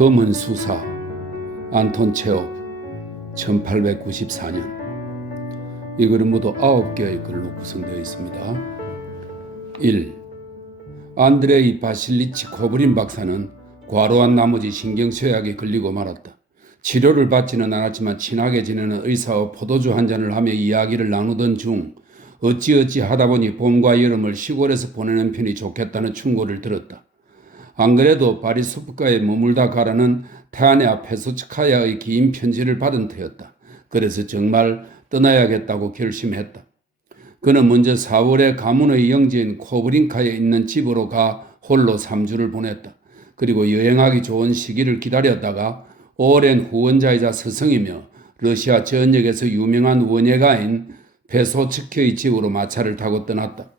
검은 수사 안톤 체홉 1894년. 이 글은 모두 9개의 글로 구성되어 있습니다. 1. 안드레이 바실리치 코브린 박사는 과로한 나머지 신경쇠약에 걸리고 말았다. 치료를 받지는 않았지만 친하게 지내는 의사와 포도주 한 잔을 하며 이야기를 나누던 중 어찌어찌 하다 보니 봄과 여름을 시골에서 보내는 편이 좋겠다는 충고를 들었다. 안 그래도 바리소프카에 머물다 가라는 타냐 페소츠카야의 긴 편지를 받은 터였다. 그래서 정말 떠나야겠다고 결심했다. 그는 먼저 4월에 가문의 영지인 코브린카에 있는 집으로 가 홀로 3주를 보냈다. 그리고 여행하기 좋은 시기를 기다렸다가 오랜 후원자이자 스승이며 러시아 전역에서 유명한 원예가인 페소츠키의 집으로 마차를 타고 떠났다.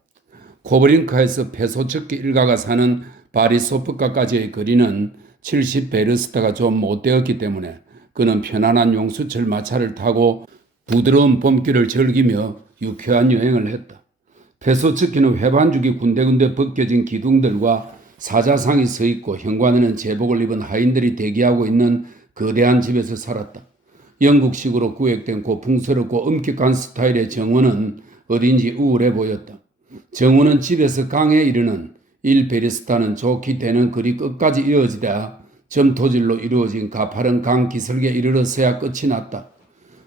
코브린카에서 페소츠키 일가가 사는 바리소프카까지의 거리는 70베르스트가 좀 못되었기 때문에 그는 편안한 용수철 마차를 타고 부드러운 봄길을 즐기며 유쾌한 여행을 했다. 페소츠키는 회반죽이 군데군데 벗겨진 기둥들과 사자상이 서 있고 현관에는 제복을 입은 하인들이 대기하고 있는 거대한 집에서 살았다. 영국식으로 구획된 고풍스럽고 엄격한 스타일의 정원은 어딘지 우울해 보였다. 정원은 집에서 강에 이르는 1베리스타는 좋게 되는 거리 끝까지 이어지다 점토질로 이루어진 가파른 강 기슭에 이르러서야 끝이 났다.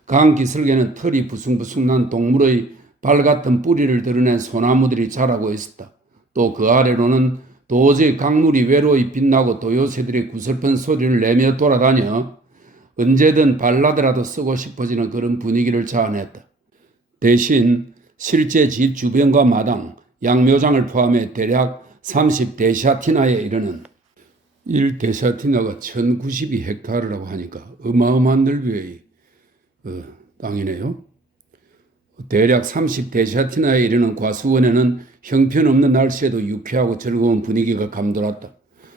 강 기슭에는 털이 부숭부숭 난 동물의 발 같은 뿌리를 드러낸 소나무들이 자라고 있었다. 또 그 아래로는 도저히 강물이 외로이 빛나고 도요새들이 구슬픈 소리를 내며 돌아다녀 언제든 발라드라도 쓰고 싶어지는 그런 분위기를 자아냈다. 대신 실제 집 주변과 마당, 양묘장을 포함해 대략 30데샤티나에 이르는 1데샤티나가 1092헥타르라고 하니까 어마어마한 넓이의 땅이네요. 대략 30데샤티나에 이르는 과수원에는 형편없는 날씨에도 유쾌하고 즐거운 분위기가 감돌았다.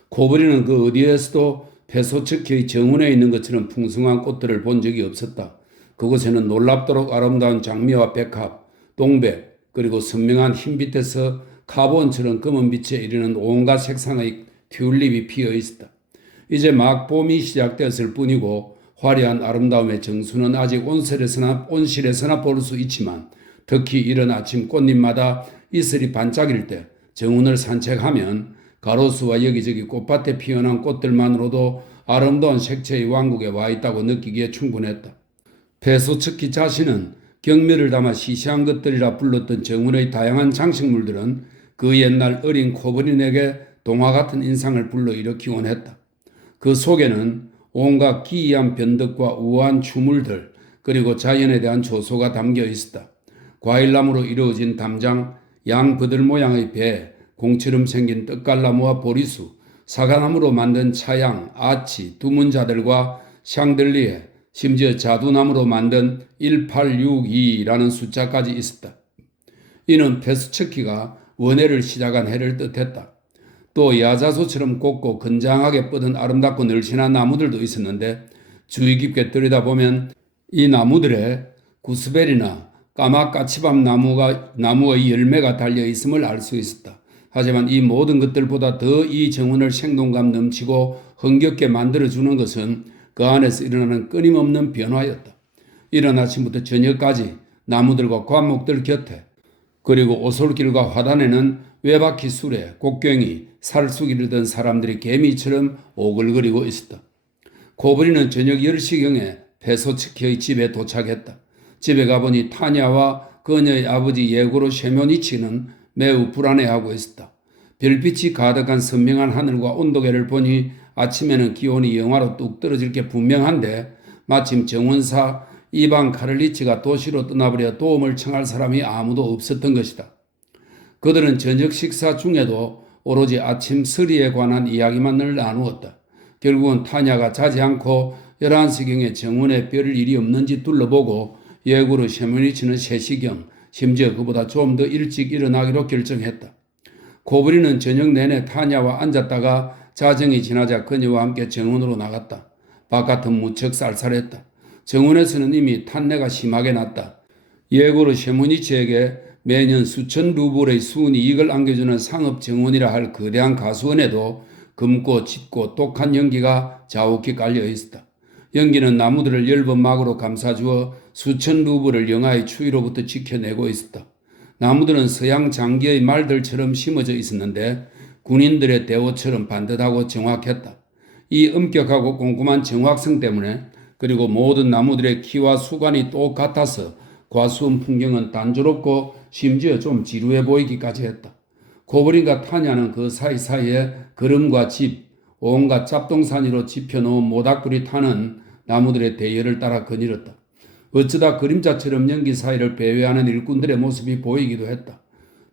코브리는 그 어디에서도 페소츠키의 정원에 있는 것처럼 풍성한 꽃들을 본 적이 없었다. 그곳에는 놀랍도록 아름다운 장미와 백합, 동백, 그리고 선명한 흰빛에서 카본처럼 검은 빛에 이르는 온갖 색상의 튤립이 피어 있었다. 이제 막 봄이 시작되었을 뿐이고 화려한 아름다움의 정수는 아직 온실에서나 볼 수 있지만 특히 이른 아침 꽃잎마다 이슬이 반짝일 때 정원을 산책하면 가로수와 여기저기 꽃밭에 피어난 꽃들만으로도 아름다운 색채의 왕국에 와 있다고 느끼기에 충분했다. 페소츠키 자신은 경멸을 담아 시시한 것들이라 불렀던 정원의 다양한 장식물들은 그 옛날 어린 코브린에게 동화 같은 인상을 불러일으키곤 했다. 그 속에는 온갖 기이한 변덕과 우아한 추물들 그리고 자연에 대한 조소가 담겨 있었다. 과일나무로 이루어진 담장, 양 버들 모양의 배, 공처럼 생긴 떡갈나무와 보리수, 사과나무로 만든 차양, 아치, 두문자들과 샹들리에, 심지어 자두나무로 만든 1862라는 숫자까지 있었다. 이는 페소츠키가 원예를 시작한 해를 뜻했다. 또 야자수처럼 곱고 건장하게 뻗은 아름답고 늘씬한 나무들도 있었는데 주의 깊게 들여다보면 이 나무들에 구스베리나 까마까치밤 나무의 열매가 달려 있음을 알 수 있었다. 하지만 이 모든 것들보다 더 이 정원을 생동감 넘치고 흥겹게 만들어주는 것은 그 안에서 일어나는 끊임없는 변화였다. 이른 아침부터 저녁까지 나무들과 관목들 곁에 그리고 오솔길과 화단에는 외바퀴 수레, 곡괭이, 살수기를 든 사람들이 개미처럼 오글거리고 있었다. 코브리는 저녁 10시경에 페소츠키의 집에 도착했다. 집에 가보니 타냐와 그녀의 아버지 예고로 셰묘니치는 매우 불안해하고 있었다. 별빛이 가득한 선명한 하늘과 온도계를 보니 아침에는 기온이 영하로 뚝 떨어질 게 분명한데 마침 정원사 이반 카를리치가 도시로 떠나버려 도움을 청할 사람이 아무도 없었던 것이다. 그들은 저녁 식사 중에도 오로지 아침 서리에 관한 이야기만 늘 나누었다. 결국은 타냐가 자지 않고 11시경에 정원에 별 일이 없는지 둘러보고 예고로 셰묘니치는 3시경, 심지어 그보다 좀 더 일찍 일어나기로 결정했다. 코브리는 저녁 내내 타냐와 앉았다가 자정이 지나자 그녀와 함께 정원으로 나갔다. 바깥은 무척 쌀쌀했다. 정원에서는 이미 탄내가 심하게 났다. 예고로 셰모니치에게 매년 수천 루블의 수은 이익을 안겨주는 상업 정원이라 할 거대한 가수원에도 검고 짙고 독한 연기가 자욱히 깔려 있었다. 연기는 나무들을 엷은 막으로 감싸주어 수천 루브를 영하의 추위로부터 지켜내고 있었다. 나무들은 서양 장기의 말들처럼 심어져 있었는데 군인들의 대오처럼 반듯하고 정확했다. 이 엄격하고 꼼꼼한 정확성 때문에 그리고 모든 나무들의 키와 수관이 똑같아서 과수원 풍경은 단조롭고 심지어 좀 지루해 보이기까지 했다. 고블린과 타냐는 그 사이사이에 걸음과 집, 온갖 짭동산이로 짚혀놓은 모닥불이 타는 나무들의 대열을 따라 거닐었다. 어쩌다 그림자처럼 연기 사이를 배회하는 일꾼들의 모습이 보이기도 했다.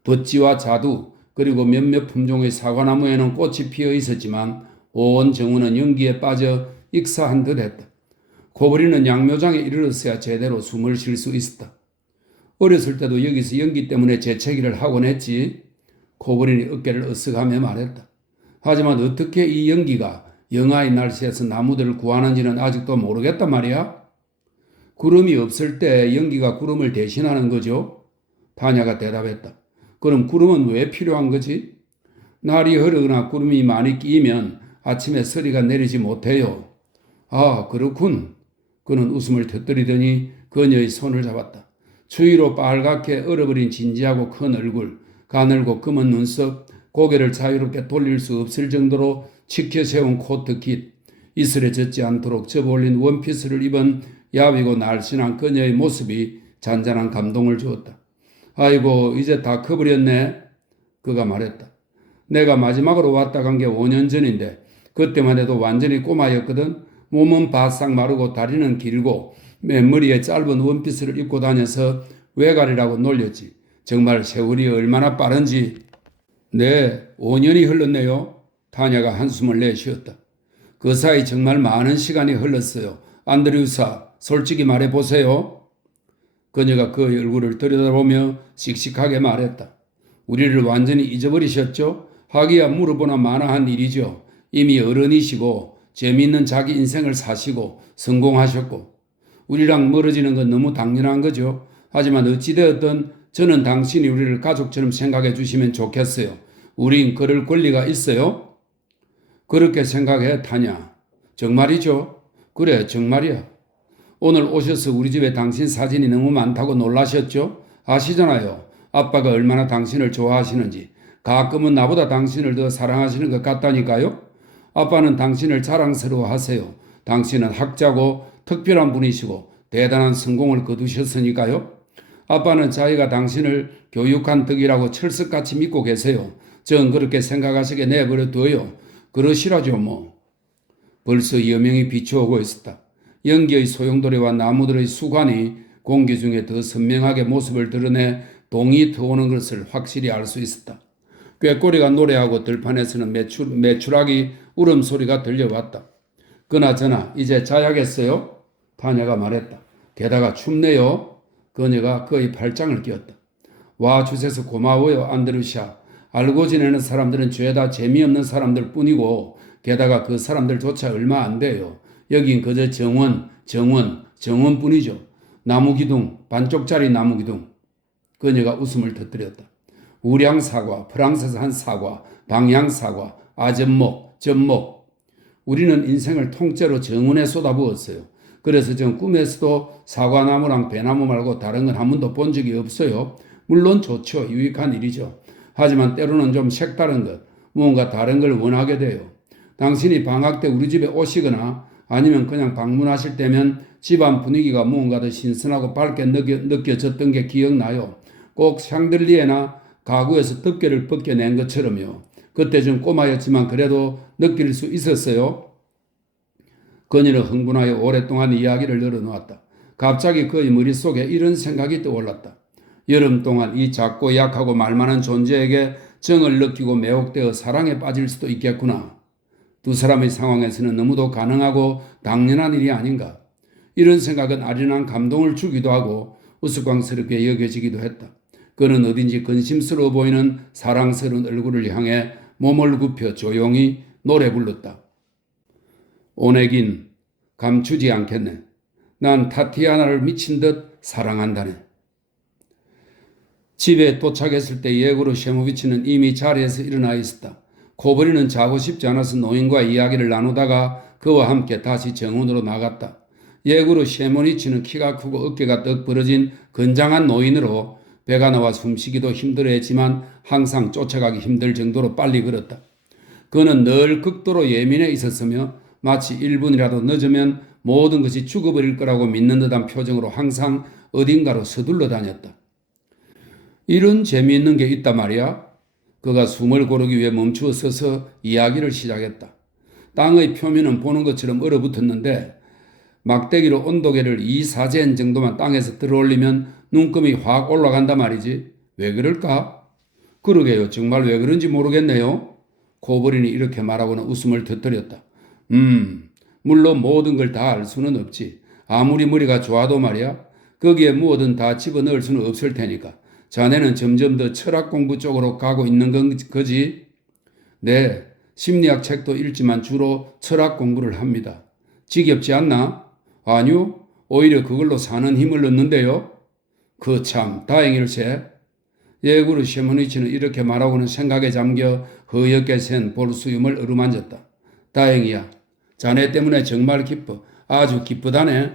덧지와 자두 그리고 몇몇 품종의 사과나무에는 꽃이 피어 있었지만 온 정원은 연기에 빠져 익사한 듯했다. 고블린은 양묘장에 이르렀어야 제대로 숨을 쉴 수 있었다. 어렸을 때도 여기서 연기 때문에 재채기를 하곤 했지. 고블린이 어깨를 으쓱하며 말했다. 하지만 어떻게 이 연기가 영하의 날씨에서 나무들을 구하는지는 아직도 모르겠단 말이야. 구름이 없을 때 연기가 구름을 대신하는 거죠. 타냐가 대답했다. 그럼 구름은 왜 필요한 거지? 날이 흐르거나 구름이 많이 끼면 아침에 서리가 내리지 못해요. 아, 그렇군. 그는 웃음을 터뜨리더니 그녀의 손을 잡았다. 추위로 빨갛게 얼어버린 진지하고 큰 얼굴, 가늘고 검은 눈썹, 고개를 자유롭게 돌릴 수 없을 정도로 치켜세운 코트깃, 이슬에 젖지 않도록 접어올린 원피스를 입은 야위고 날씬한 그녀의 모습이 잔잔한 감동을 주었다. 아이고, 이제 다 커버렸네. 그가 말했다. 내가 마지막으로 왔다 간 게 5년 전인데 그때만 해도 완전히 꼬마였거든. 몸은 바싹 마르고 다리는 길고 맨머리에 짧은 원피스를 입고 다녀서 외가리라고 놀렸지. 정말 세월이 얼마나 빠른지. 네, 5년이 흘렀네요. 타냐가 한숨을 내쉬었다. 그 사이 정말 많은 시간이 흘렀어요. 안드류사, 솔직히 말해보세요. 그녀가 그의 얼굴을 들여다보며 씩씩하게 말했다. 우리를 완전히 잊어버리셨죠? 하기야 물어보나 마나한 일이죠. 이미 어른이시고 재미있는 자기 인생을 사시고 성공하셨고 우리랑 멀어지는 건 너무 당연한 거죠. 하지만 어찌되었든 저는 당신이 우리를 가족처럼 생각해 주시면 좋겠어요. 우린 그럴 권리가 있어요? 그렇게 생각해 타냐? 정말이죠? 그래, 정말이야. 오늘 오셔서 우리 집에 당신 사진이 너무 많다고 놀라셨죠? 아시잖아요. 아빠가 얼마나 당신을 좋아하시는지. 가끔은 나보다 당신을 더 사랑하시는 것 같다니까요. 아빠는 당신을 자랑스러워하세요. 당신은 학자고 특별한 분이시고 대단한 성공을 거두셨으니까요. 아빠는 자기가 당신을 교육한 덕이라고 철석같이 믿고 계세요. 전 그렇게 생각하시게 내버려 둬요. 그러시라죠 뭐. 벌써 여명이 비추어오고 있었다. 연기의 소용돌이와 나무들의 수관이 공기 중에 더 선명하게 모습을 드러내 동이 트오는 것을 확실히 알 수 있었다. 꾀꼬리가 노래하고 들판에서는 매출하기 울음소리가 들려왔다. 그나저나 이제 자야겠어요? 타냐가 말했다. 게다가 춥네요. 그녀가 그의 팔짱을 끼웠다. 와 주셔서 고마워요 안드루샤. 알고 지내는 사람들은 죄다 재미없는 사람들 뿐이고 게다가 그 사람들조차 얼마 안 돼요. 여긴 그저 정원뿐이죠. 나무기둥, 반쪽짜리 나무기둥. 그녀가 웃음을 터뜨렸다. 우량사과, 프랑스산 사과, 방향사과, 아점목, 접목. 우리는 인생을 통째로 정원에 쏟아부었어요. 그래서 전 꿈에서도 사과나무랑 배나무 말고 다른 건 한 번도 본 적이 없어요. 물론 좋죠. 유익한 일이죠. 하지만 때로는 좀 색다른 것, 무언가 다른 걸 원하게 돼요. 당신이 방학 때 우리 집에 오시거나 아니면 그냥 방문하실 때면 집안 분위기가 무언가 더 신선하고 밝게 느껴졌던 게 기억나요. 꼭 샹들리에나 가구에서 덮개를 벗겨낸 것처럼요. 그때 좀 꼬마였지만 그래도 느낄 수 있었어요. 그녀는 흥분하여 오랫동안 이야기를 늘어놓았다. 갑자기 그의 머릿속에 이런 생각이 떠올랐다. 여름 동안 이 작고 약하고 말 많은 존재에게 정을 느끼고 매혹되어 사랑에 빠질 수도 있겠구나. 두 사람의 상황에서는 너무도 가능하고 당연한 일이 아닌가. 이런 생각은 아련한 감동을 주기도 하고 우스꽝스럽게 여겨지기도 했다. 그는 어딘지 근심스러워 보이는 사랑스러운 얼굴을 향해 몸을 굽혀 조용히 노래 불렀다. 오네긴 감추지 않겠네. 난 타티아나를 미친 듯 사랑한다네. 집에 도착했을 때 예고로 셰모비치는 이미 자리에서 일어나 있었다. 코버리는 자고 싶지 않아서 노인과 이야기를 나누다가 그와 함께 다시 정원으로 나갔다. 예구로 셰모니치는 키가 크고 어깨가 떡 벌어진 건장한 노인으로 배가 나와 숨쉬기도 힘들어했지만 항상 쫓아가기 힘들 정도로 빨리 걸었다. 그는 늘 극도로 예민해 있었으며 마치 1분이라도 늦으면 모든 것이 죽어버릴 거라고 믿는 듯한 표정으로 항상 어딘가로 서둘러 다녔다. 이런 재미있는 게 있단 말이야. 그가 숨을 고르기 위해 멈추어 서서 이야기를 시작했다. 땅의 표면은 보는 것처럼 얼어붙었는데 막대기로 온도계를 2사젠 정도만 땅에서 들어올리면 눈금이 확 올라간단 말이지. 왜 그럴까? 그러게요. 정말 왜 그런지 모르겠네요. 코버린이 이렇게 말하고는 웃음을 터뜨렸다. 물론 모든 걸 다 알 수는 없지. 아무리 머리가 좋아도 말이야. 거기에 뭐든 다 집어넣을 수는 없을 테니까. 자네는 점점 더 철학 공부 쪽으로 가고 있는 거지? 네, 심리학 책도 읽지만 주로 철학 공부를 합니다. 지겹지 않나? 아니요, 오히려 그걸로 사는 힘을 얻는데요. 그 참 다행일세. 예구르 셰모니치는 이렇게 말하고는 생각에 잠겨 허옇게 센 볼수염을 어루만졌다. 다행이야. 자네 때문에 정말 기뻐. 아주 기쁘다네.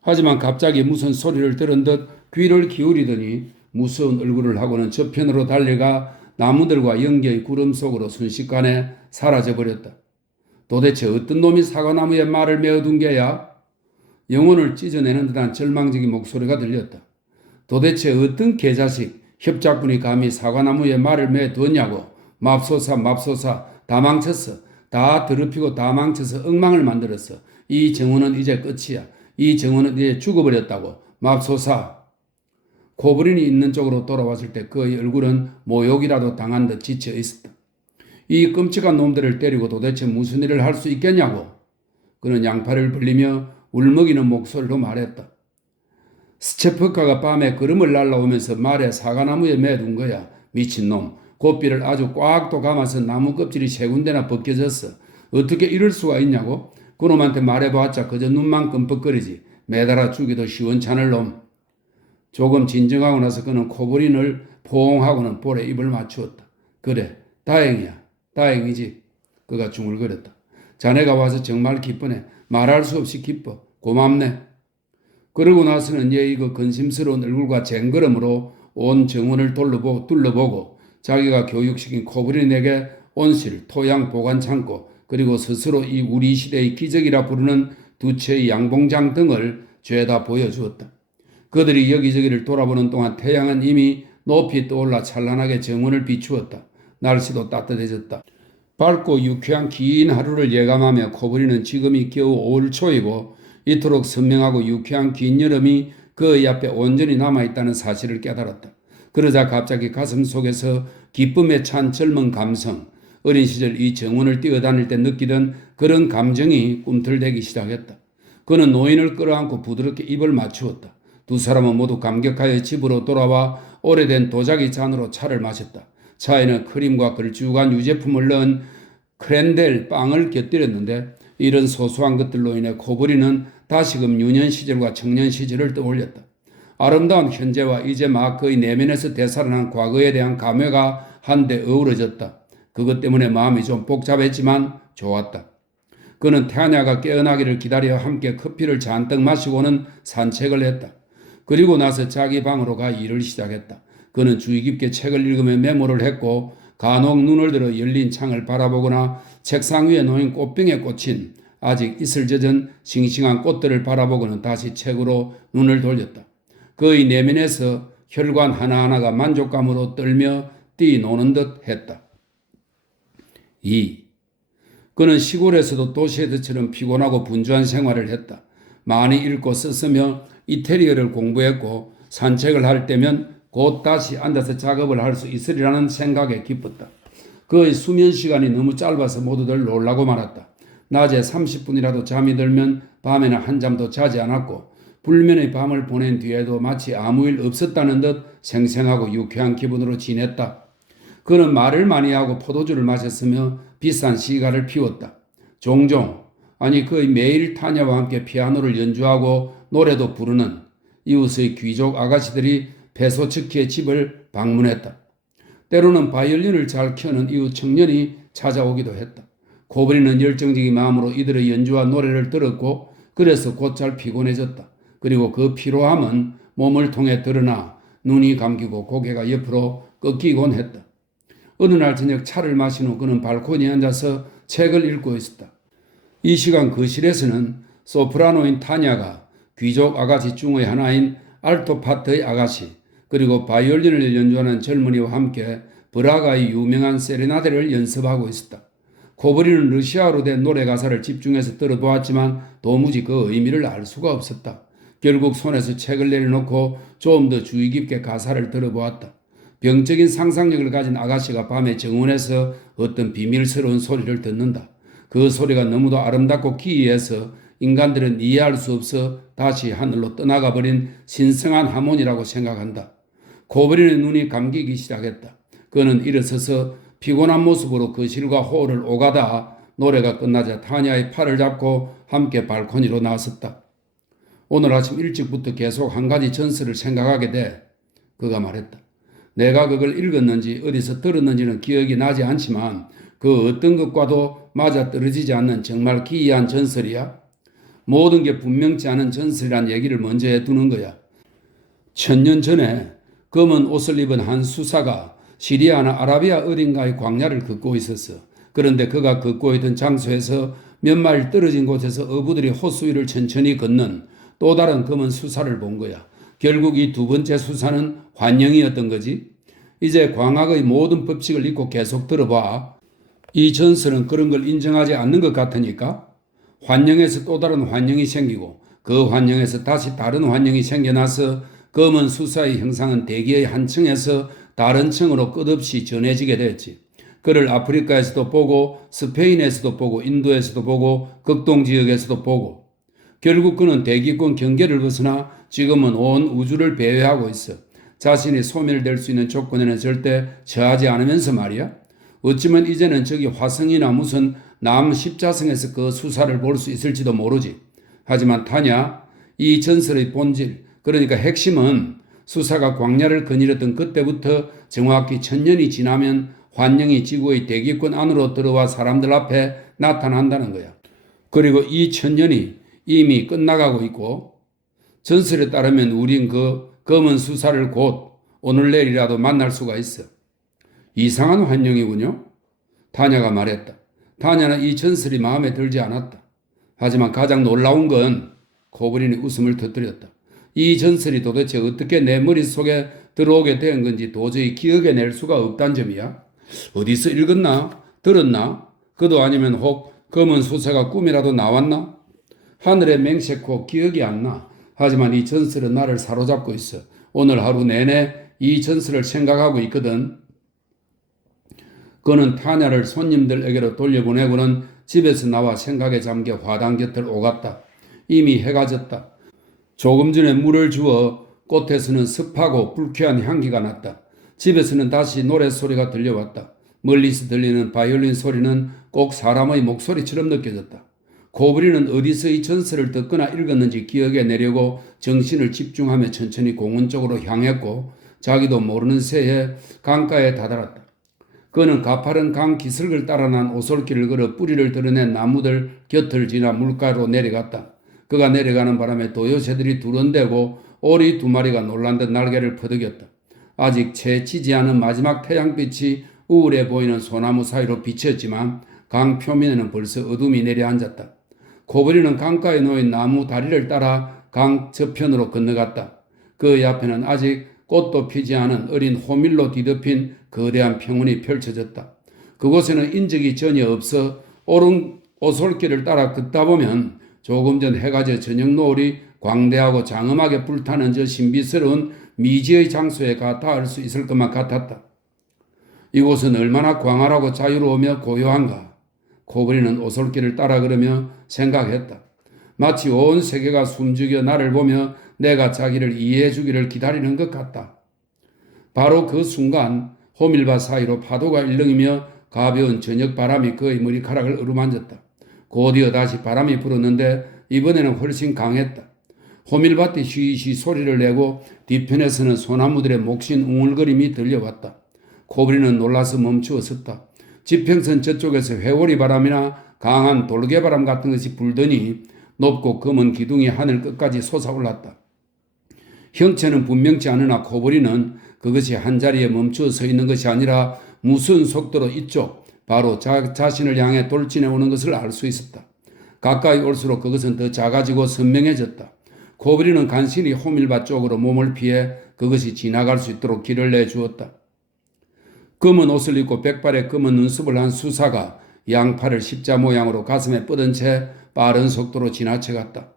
하지만 갑자기 무슨 소리를 들은 듯 귀를 기울이더니 무서운 얼굴을 하고는 저편으로 달려가 나무들과 연기의 구름 속으로 순식간에 사라져버렸다. 도대체 어떤 놈이 사과나무에 말을 메어둔 게야? 영혼을 찢어내는 듯한 절망적인 목소리가 들렸다. 도대체 어떤 개자식 협작꾼이 감히 사과나무에 말을 메어두었냐고. 맙소사 맙소사 다 망쳤어. 다 더럽히고 다 망쳐서 엉망을 만들었어. 이 정원은 이제 끝이야. 이 정원은 이제 죽어버렸다고. 맙소사. 코브린이 있는 쪽으로 돌아왔을 때 그의 얼굴은 모욕이라도 당한 듯 지쳐 있었다. 이 끔찍한 놈들을 때리고 도대체 무슨 일을 할 수 있겠냐고. 그는 양팔을 벌리며 울먹이는 목소리로 말했다. 스체프카가 밤에 걸음을 날라오면서 말에 사과나무에 매둔 거야. 미친놈. 고삐를 아주 꽉 또 감아서 나무 껍질이 세 군데나 벗겨졌어. 어떻게 이럴 수가 있냐고? 그놈한테 말해봤자 그저 눈만 끔뻑거리지. 매달아 주기도 시원찮을 놈. 조금 진정하고 나서 그는 코브린을 포옹하고는 볼에 입을 맞추었다. 그래, 다행이야. 다행이지. 그가 중얼거렸다. 자네가 와서 정말 기쁘네. 말할 수 없이 기뻐. 고맙네. 그러고 나서는 얘의 그 근심스러운 얼굴과 쟁걸음으로 온 정원을 둘러보고 자기가 교육시킨 코브린에게 온실, 토양 보관 창고, 그리고 스스로 이 우리 시대의 기적이라 부르는 두 채의 양봉장 등을 죄다 보여주었다. 그들이 여기저기를 돌아보는 동안 태양은 이미 높이 떠올라 찬란하게 정원을 비추었다. 날씨도 따뜻해졌다. 밝고 유쾌한 긴 하루를 예감하며 코브린은 지금이 겨우 5월 초이고 이토록 선명하고 유쾌한 긴 여름이 그의 앞에 온전히 남아있다는 사실을 깨달았다. 그러자 갑자기 가슴 속에서 기쁨에 찬 젊은 감성, 어린 시절 이 정원을 뛰어다닐 때 느끼던 그런 감정이 꿈틀대기 시작했다. 그는 노인을 끌어안고 부드럽게 입을 맞추었다. 두 사람은 모두 감격하여 집으로 돌아와 오래된 도자기 잔으로 차를 마셨다. 차에는 크림과 걸쭉한 유제품을 넣은 크랜델 빵을 곁들였는데 이런 소소한 것들로 인해 코브린은 다시금 유년 시절과 청년 시절을 떠올렸다. 아름다운 현재와 이제 막 그의 내면에서 되살아난 과거에 대한 감회가 한데 어우러졌다. 그것 때문에 마음이 좀 복잡했지만 좋았다. 그는 태아냐가 깨어나기를 기다려 함께 커피를 잔뜩 마시고는 산책을 했다. 그리고 나서 자기 방으로 가 일을 시작했다. 그는 주의 깊게 책을 읽으며 메모를 했고 간혹 눈을 들어 열린 창을 바라보거나 책상 위에 놓인 꽃병에 꽂힌 아직 이슬 젖은 싱싱한 꽃들을 바라보고는 다시 책으로 눈을 돌렸다. 그의 내면에서 혈관 하나하나가 만족감으로 떨며 뛰노는 듯 했다. 2. 그는 시골에서도 도시에서처럼 피곤하고 분주한 생활을 했다. 많이 읽고 썼으며 이태리어를 공부했고 산책을 할 때면 곧 다시 앉아서 작업을 할 수 있으리라는 생각에 기뻤다. 그의 수면 시간이 너무 짧아서 모두들 놀라고 말았다. 낮에 30분이라도 잠이 들면 밤에는 한잠도 자지 않았고 불면의 밤을 보낸 뒤에도 마치 아무 일 없었다는 듯 생생하고 유쾌한 기분으로 지냈다. 그는 말을 많이 하고 포도주를 마셨으며 비싼 시가를 피웠다. 종종, 아니 그의 매일 타냐와 함께 피아노를 연주하고 노래도 부르는 이웃의 귀족 아가씨들이 베소츠키의 집을 방문했다. 때로는 바이올린을 잘 켜는 이웃 청년이 찾아오기도 했다. 고브리는 열정적인 마음으로 이들의 연주와 노래를 들었고 그래서 곧잘 피곤해졌다. 그리고 그 피로함은 몸을 통해 드러나 눈이 감기고 고개가 옆으로 꺾이곤 했다. 어느 날 저녁 차를 마신 후 그는 발코니에 앉아서 책을 읽고 있었다. 이 시간 거실에서는 소프라노인 타냐가 귀족 아가씨 중의 하나인 알토 파트의 아가씨 그리고 바이올린을 연주하는 젊은이와 함께 브라가의 유명한 세레나데를 연습하고 있었다. 고브리는 러시아어로 된 노래 가사를 집중해서 들어보았지만 도무지 그 의미를 알 수가 없었다. 결국 손에서 책을 내려놓고 좀 더 주의 깊게 가사를 들어보았다. 병적인 상상력을 가진 아가씨가 밤에 정원에서 어떤 비밀스러운 소리를 듣는다. 그 소리가 너무도 아름답고 기이해서 인간들은 이해할 수 없어 다시 하늘로 떠나가 버린 신성한 하모니라고 생각한다. 고브리의 눈이 감기기 시작했다. 그는 일어서서 피곤한 모습으로 거실과 홀을 오가다 노래가 끝나자 타냐의 팔을 잡고 함께 발코니로 나섰다. 오늘 아침 일찍부터 계속 한 가지 전설을 생각하게 돼. 그가 말했다. 내가 그걸 읽었는지 어디서 들었는지는 기억이 나지 않지만 그 어떤 것과도 맞아떨어지지 않는 정말 기이한 전설이야. 모든 게 분명치 않은 전설이란 얘기를 먼저 해두는 거야. 1000년 전에 검은 옷을 입은 한 수사가 시리아나 아라비아 어딘가의 광야를 걷고 있었어. 그런데 그가 걷고 있던 장소에서 몇 마일 떨어진 곳에서 어부들이 호수 위를 천천히 걷는 또 다른 검은 수사를 본 거야. 결국 이 두 번째 수사는 환영이었던 거지. 이제 광학의 모든 법칙을 잊고 계속 들어봐. 이 전설은 그런 걸 인정하지 않는 것 같으니까 환영에서 또 다른 환영이 생기고 그 환영에서 다시 다른 환영이 생겨나서 검은 수사의 형상은 대기의 한 층에서 다른 층으로 끝없이 전해지게 됐지. 그를 아프리카에서도 보고 스페인에서도 보고 인도에서도 보고 극동지역에서도 보고 결국 그는 대기권 경계를 벗어나 지금은 온 우주를 배회하고 있어. 자신이 소멸될 수 있는 조건에는 절대 처하지 않으면서 말이야. 어쩌면 이제는 저기 화성이나 무슨 남 십자성에서 그 수사를 볼 수 있을지도 모르지. 하지만 타냐, 이 전설의 본질, 그러니까 핵심은 수사가 광야를 거닐었던 그때부터 정확히 1000년이 지나면 환영이 지구의 대기권 안으로 들어와 사람들 앞에 나타난다는 거야. 그리고 이 1000년이 이미 끝나가고 있고 전설에 따르면 우린 그 검은 수사를 곧 오늘 내일이라도 만날 수가 있어. 이상한 환영이군요. 타냐가 말했다. 타냐는 이 전설이 마음에 들지 않았다. 하지만 가장 놀라운 건 고브린이 웃음을 터뜨렸다. 이 전설이 도대체 어떻게 내 머릿속에 들어오게 된 건지 도저히 기억해낼 수가 없다는 점이야. 어디서 읽었나? 들었나? 그도 아니면 혹 검은 수사가 꿈이라도 나왔나? 하늘에 맹세코 기억이 안 나. 하지만 이 전설은 나를 사로잡고 있어. 오늘 하루 내내 이 전설을 생각하고 있거든. 그는 타냐를 손님들에게로 돌려보내고는 집에서 나와 생각에 잠겨 화단 곁을 오갔다. 이미 해가 졌다. 조금 전에 물을 주어 꽃에서는 습하고 불쾌한 향기가 났다. 집에서는 다시 노랫소리가 들려왔다. 멀리서 들리는 바이올린 소리는 꼭 사람의 목소리처럼 느껴졌다. 고브리는 어디서 이 전설을 듣거나 읽었는지 기억해내려고 정신을 집중하며 천천히 공원 쪽으로 향했고 자기도 모르는 새에 강가에 다다랐다. 그는 가파른 강 기슭을 따라 난 오솔길을 걸어 뿌리를 드러낸 나무들 곁을 지나 물가로 내려갔다. 그가 내려가는 바람에 도요새들이 두런대고 오리 2마리가 놀란 듯 날개를 퍼덕였다. 아직 채 지지 않은 마지막 태양빛이 우울해 보이는 소나무 사이로 비쳤지만 강 표면에는 벌써 어둠이 내려앉았다. 고브리는 강가에 놓인 나무 다리를 따라 강 저편으로 건너갔다. 그의 앞에는 아직 꽃도 피지 않은 어린 호밀로 뒤덮인 거대한 평원이 펼쳐졌다. 그곳에는 인적이 전혀 없어 오른 오솔길을 따라 걷다 보면 조금 전 해가 져 저녁 노을이 광대하고 장엄하게 불타는 저 신비스러운 미지의 장소에 닿을 수 있을 것만 같았다. 이곳은 얼마나 광활하고 자유로우며 고요한가. 고브리는 오솔길을 따라 걸으며 생각했다. 마치 온 세계가 숨죽여 나를 보며 내가 자기를 이해해 주기를 기다리는 것 같다. 바로 그 순간 호밀밭 사이로 파도가 일렁이며 가벼운 저녁 바람이 그의 머리카락을 어루만졌다. 곧이어 다시 바람이 불었는데 이번에는 훨씬 강했다. 호밀밭이 쉬쉬 소리를 내고 뒤편에서는 소나무들의 목신 웅얼거림이 들려왔다. 코브리는 놀라서 멈추어 섰다. 지평선 저쪽에서 회오리 바람이나 강한 돌개바람 같은 것이 불더니 높고 검은 기둥이 하늘 끝까지 솟아올랐다. 형체는 분명치 않으나 코브리는 그것이 한자리에 멈추어 서 있는 것이 아니라 무슨 속도로 이쪽 바로 자신을 향해 돌진해 오는 것을 알 수 있었다. 가까이 올수록 그것은 더 작아지고 선명해졌다. 코브리는 간신히 호밀밭 쪽으로 몸을 피해 그것이 지나갈 수 있도록 길을 내주었다. 검은 옷을 입고 백발의 검은 눈썹을 한 수사가 양팔을 십자 모양으로 가슴에 뻗은 채 빠른 속도로 지나쳐갔다.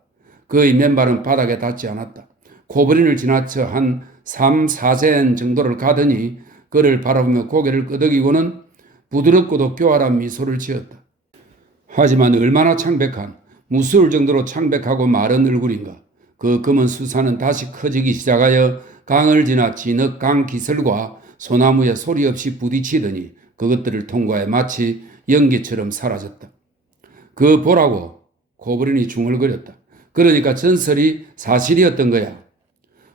그의 맨발은 바닥에 닿지 않았다. 코브린을 지나쳐 한 3, 4센 정도를 가더니 그를 바라보며 고개를 끄덕이고는 부드럽고도 교활한 미소를 지었다. 하지만 얼마나 창백한, 무서울 정도로 창백하고 마른 얼굴인가. 그 검은 수사는 다시 커지기 시작하여 강을 지나 진흙 강 기슬과 소나무에 소리 없이 부딪히더니 그것들을 통과해 마치 연기처럼 사라졌다. 그 보라고 코브린이 중얼거렸다. 그러니까 전설이 사실이었던 거야.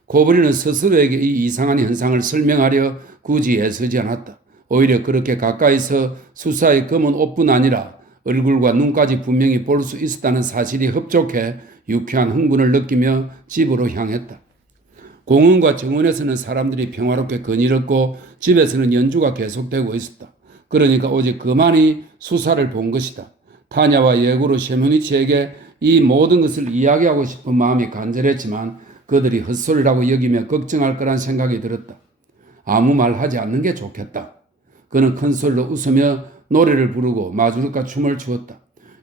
코브린은 스스로에게 이 이상한 현상을 설명하려 굳이 애쓰지 않았다. 오히려 그렇게 가까이서 수사의 검은 옷뿐 아니라 얼굴과 눈까지 분명히 볼 수 있었다는 사실이 흡족해 유쾌한 흥분을 느끼며 집으로 향했다. 공원과 정원에서는 사람들이 평화롭게 거닐었고 집에서는 연주가 계속되고 있었다. 그러니까 오직 그만이 수사를 본 것이다. 타냐와 예구르 셰무니치에게 이 모든 것을 이야기하고 싶은 마음이 간절했지만 그들이 헛소리라고 여기며 걱정할 거란 생각이 들었다. 아무 말 하지 않는 게 좋겠다. 그는 큰 소리로 웃으며 노래를 부르고 마주르카 춤을 추었다.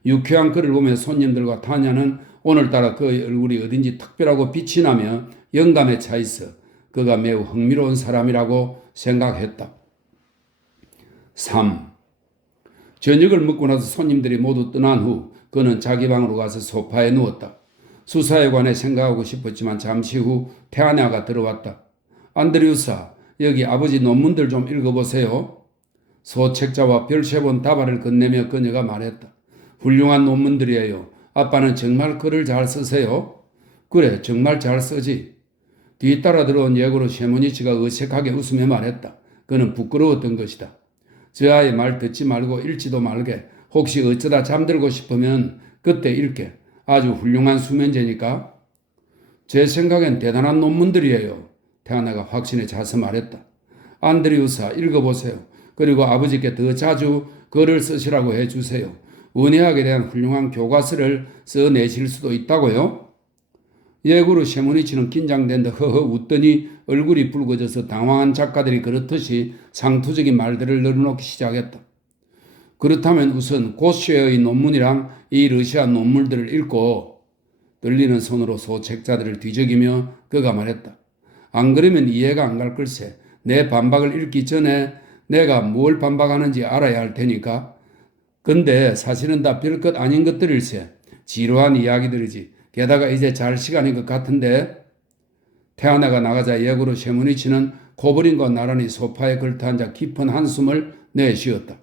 유쾌한 그를 보며 손님들과 타냐는 오늘따라 그의 얼굴이 어딘지 특별하고 빛이 나며 영감에 차 있어 그가 매우 흥미로운 사람이라고 생각했다. 3. 저녁을 먹고 나서 손님들이 모두 떠난 후 그는 자기 방으로 가서 소파에 누웠다. 수사에 관해 생각하고 싶었지만 잠시 후 태아냐가 들어왔다. 안드리우사, 여기 아버지 논문들 좀 읽어보세요. 소책자와 별세본 다발을 건네며 그녀가 말했다. 훌륭한 논문들이에요. 아빠는 정말 글을 잘 쓰세요? 그래, 정말 잘 쓰지. 뒤따라 들어온 예고로 셰무니치가 어색하게 웃으며 말했다. 그는 부끄러웠던 것이다. 저 아이 말 듣지 말고 읽지도 말게. 혹시 어쩌다 잠들고 싶으면 그때 읽게. 아주 훌륭한 수면제니까. 제 생각엔 대단한 논문들이에요. 태아나가 확신에 차서 말했다. 안드리우사, 읽어보세요. 그리고 아버지께 더 자주 글을 쓰시라고 해주세요. 은혜학에 대한 훌륭한 교과서를 써내실 수도 있다고요? 예구르 셰무니치는 긴장된 듯 허허 웃더니 얼굴이 붉어져서 당황한 작가들이 그렇듯이 상투적인 말들을 늘어놓기 시작했다. 그렇다면 우선 고쉐의 논문이랑 이 러시아 논문들을 읽고 떨리는 손으로 소책자들을 뒤적이며 그가 말했다. 안 그러면 이해가 안 갈 걸세. 내 반박을 읽기 전에 내가 뭘 반박하는지 알아야 할 테니까. 근데 사실은 다 별것 아닌 것들일세. 지루한 이야기들이지. 게다가 이제 잘 시간인 것 같은데. 태아나가 나가자 예구르 셰무니치는 코브린과 나란히 소파에 걸터앉아 깊은 한숨을 내쉬었다.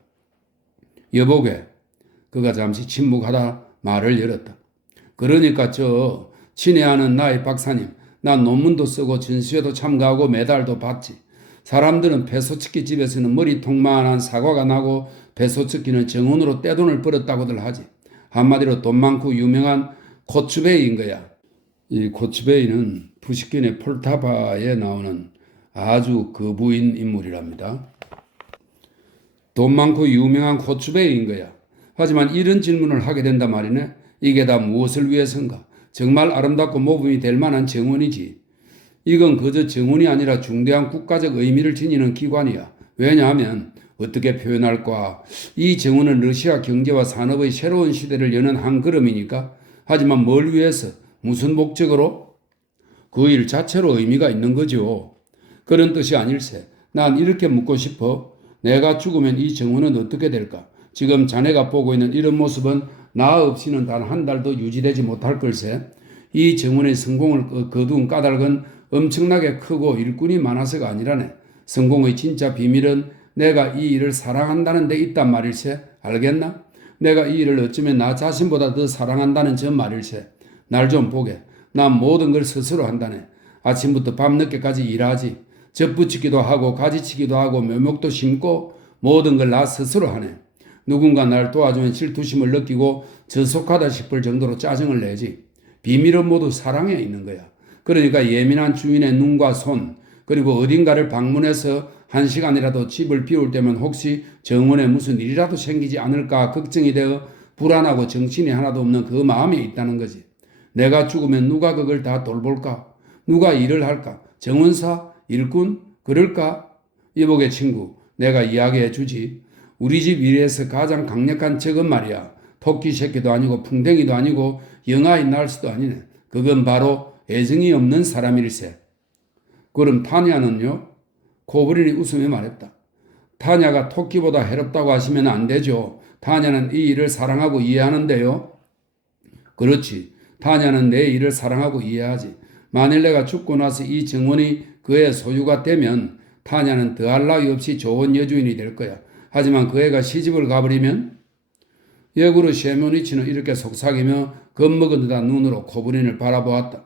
여보게. 그가 잠시 침묵하다 말을 열었다. 그러니까 저 친애하는 나의 박사님, 난 논문도 쓰고 전시회도 참가하고 메달도 받지. 사람들은 배소츠키 집에서는 머리통만한 사과가 나고 배소츠키는 정원으로 떼돈을 벌었다고들 하지. 한마디로 돈 많고 유명한 코츠베이인 거야. 이 코츠베이는 푸시킨의 폴타바에 나오는 아주 거부인 인물이랍니다. 돈 많고 유명한 코츠베이인 거야. 하지만 이런 질문을 하게 된다 말이네. 이게 다 무엇을 위해서인가? 정말 아름답고 모범이 될 만한 정원이지. 이건 그저 정원이 아니라 중대한 국가적 의미를 지니는 기관이야. 왜냐하면 어떻게 표현할까? 이 정원은 러시아 경제와 산업의 새로운 시대를 여는 한 걸음이니까. 하지만 뭘 위해서? 무슨 목적으로? 그 일 자체로 의미가 있는 거죠. 그런 뜻이 아닐세. 난 이렇게 묻고 싶어. 내가 죽으면 이 정원은 어떻게 될까? 지금 자네가 보고 있는 이런 모습은 나 없이는 단 한 달도 유지되지 못할 걸세. 이 정원의 성공을 거둔 까닭은 엄청나게 크고 일꾼이 많아서가 아니라네. 성공의 진짜 비밀은 내가 이 일을 사랑한다는 데 있단 말일세. 알겠나? 내가 이 일을 어쩌면 나 자신보다 더 사랑한다는 점 말일세. 날 좀 보게. 난 모든 걸 스스로 한다네. 아침부터 밤늦게까지 일하지. 젖붙이기도 하고 가지치기도 하고 묘목도 심고 모든 걸 나 스스로 하네. 누군가 날 도와주면 질투심을 느끼고 저속하다 싶을 정도로 짜증을 내지. 비밀은 모두 사랑에 있는 거야. 그러니까 예민한 주인의 눈과 손, 그리고 어딘가를 방문해서 1시간이라도 집을 비울 때면 혹시 정원에 무슨 일이라도 생기지 않을까 걱정이 되어 불안하고 정신이 하나도 없는 그 마음이 있다는 거지. 내가 죽으면 누가 그걸 다 돌볼까? 누가 일을 할까? 정원사? 일꾼? 그럴까? 이복의 친구, 내가 이야기해 주지. 우리 집 일에서 가장 강력한 적은 말이야. 토끼 새끼도 아니고 풍뎅이도 아니고 영아의 날수도 아니네. 그건 바로 애정이 없는 사람일세. 그럼 타냐는요? 고브린이 웃으며 말했다. 타냐가 토끼보다 해롭다고 하시면 안 되죠. 타냐는 이 일을 사랑하고 이해하는데요. 그렇지. 타냐는 내 일을 사랑하고 이해하지. 만일 내가 죽고 나서 이 정원이 그의 소유가 되면 타냐는 더할 나위 없이 좋은 여주인이 될 거야. 하지만 그 애가 시집을 가버리면? 역으로 셰모니치는 이렇게 속삭이며 겁먹은 듯한 눈으로 고브린을 바라보았다.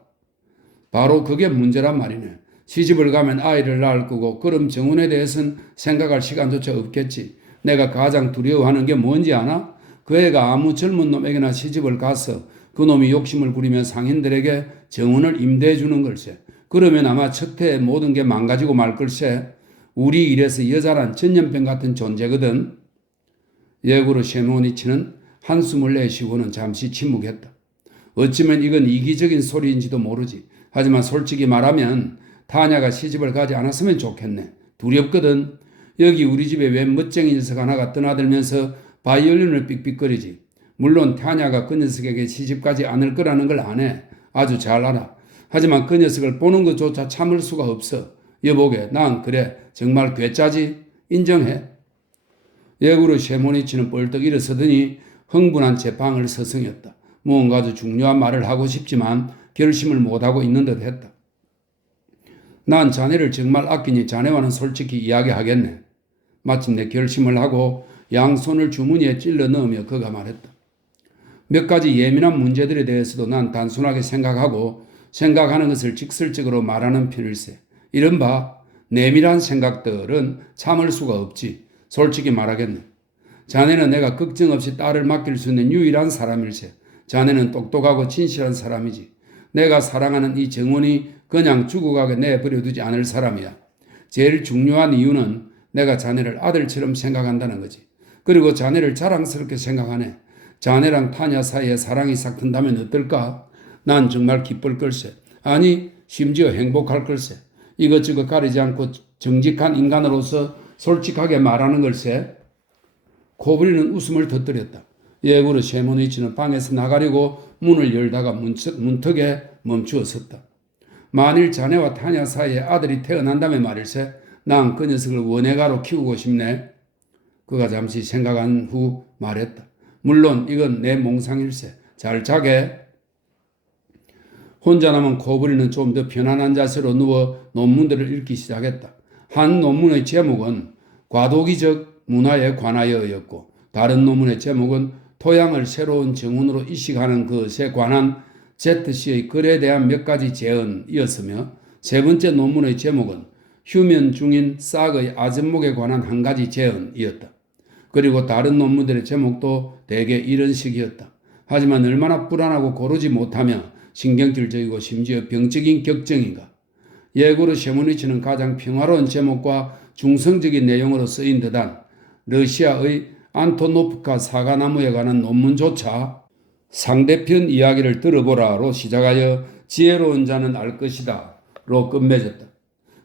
바로 그게 문제란 말이네. 시집을 가면 아이를 낳을 거고 그럼 정원에 대해서는 생각할 시간조차 없겠지. 내가 가장 두려워하는 게 뭔지 아나? 그 애가 아무 젊은 놈에게나 시집을 가서 그 놈이 욕심을 부리며 상인들에게 정원을 임대해 주는 걸세. 그러면 아마 첫 해에 모든 게 망가지고 말 걸세. 우리 일에서 여자란 전염병 같은 존재거든. 예고로 셰모니치는 한숨을 내쉬고는 잠시 침묵했다. 어쩌면 이건 이기적인 소리인지도 모르지. 하지만 솔직히 말하면 타냐가 시집을 가지 않았으면 좋겠네. 두렵거든. 여기 우리 집에 웬 멋쟁이 녀석 하나가 떠나들면서 바이올린을 삑삑거리지. 물론 타냐가 그 녀석에게 시집가지 않을 거라는 걸 아네. 아주 잘 알아. 하지만 그 녀석을 보는 것조차 참을 수가 없어. 여보게, 난 그래. 정말 괴짜지? 인정해. 예구로 셰모니치는 벌떡 일어서더니 흥분한 채 방을 서성였다. 무언가 아주 중요한 말을 하고 싶지만 결심을 못하고 있는 듯 했다. 난 자네를 정말 아끼니 자네와는 솔직히 이야기하겠네. 마침내 결심을 하고 양손을 주머니에 찔러 넣으며 그가 말했다. 몇 가지 예민한 문제들에 대해서도 난 단순하게 생각하고 생각하는 것을 직설적으로 말하는 편일세. 이른바 내밀한 생각들은 참을 수가 없지. 솔직히 말하겠네. 자네는 내가 걱정 없이 딸을 맡길 수 있는 유일한 사람일세. 자네는 똑똑하고 진실한 사람이지. 내가 사랑하는 이 정원이 그냥 죽어가게 내버려두지 않을 사람이야. 제일 중요한 이유는 내가 자네를 아들처럼 생각한다는 거지. 그리고 자네를 자랑스럽게 생각하네. 자네랑 타냐 사이에 사랑이 싹 튼다면 어떨까? 난 정말 기쁠 걸세. 아니, 심지어 행복할 걸세. 이것저것 가리지 않고 정직한 인간으로서 솔직하게 말하는 걸세. 고브린은 웃음을 터뜨렸다. 예고로 셰모니치는 방에서 나가려고 문을 열다가 문턱에 멈추어 섰다. 만일 자네와 타냐 사이에 아들이 태어난다면 말일세. 난 그 녀석을 원예가로 키우고 싶네. 그가 잠시 생각한 후 말했다. 물론 이건 내 몽상일세. 잘 자게. 혼자 남은 고브린은 좀 더 편안한 자세로 누워 논문들을 읽기 시작했다. 한 논문의 제목은 과도기적 문화에 관하여였고 다른 논문의 제목은 토양을 새로운 정원으로 이식하는 것에 관한 ZC의 글에 대한 몇 가지 제언이었으며 세 번째 논문의 제목은 휴면 중인 싹의 아점목에 관한 한 가지 제언이었다. 그리고 다른 논문들의 제목도 대개 이런 식이었다. 하지만 얼마나 불안하고 고르지 못하며 신경질적이고 심지어 병적인 격정인가. 예고로 셰모니치는 가장 평화로운 제목과 중성적인 내용으로 쓰인 듯한 러시아의 안토노프카 사과나무에 관한 논문조차 상대편 이야기를 들어보라로 시작하여 지혜로운 자는 알 것이다 로 끝맺었다.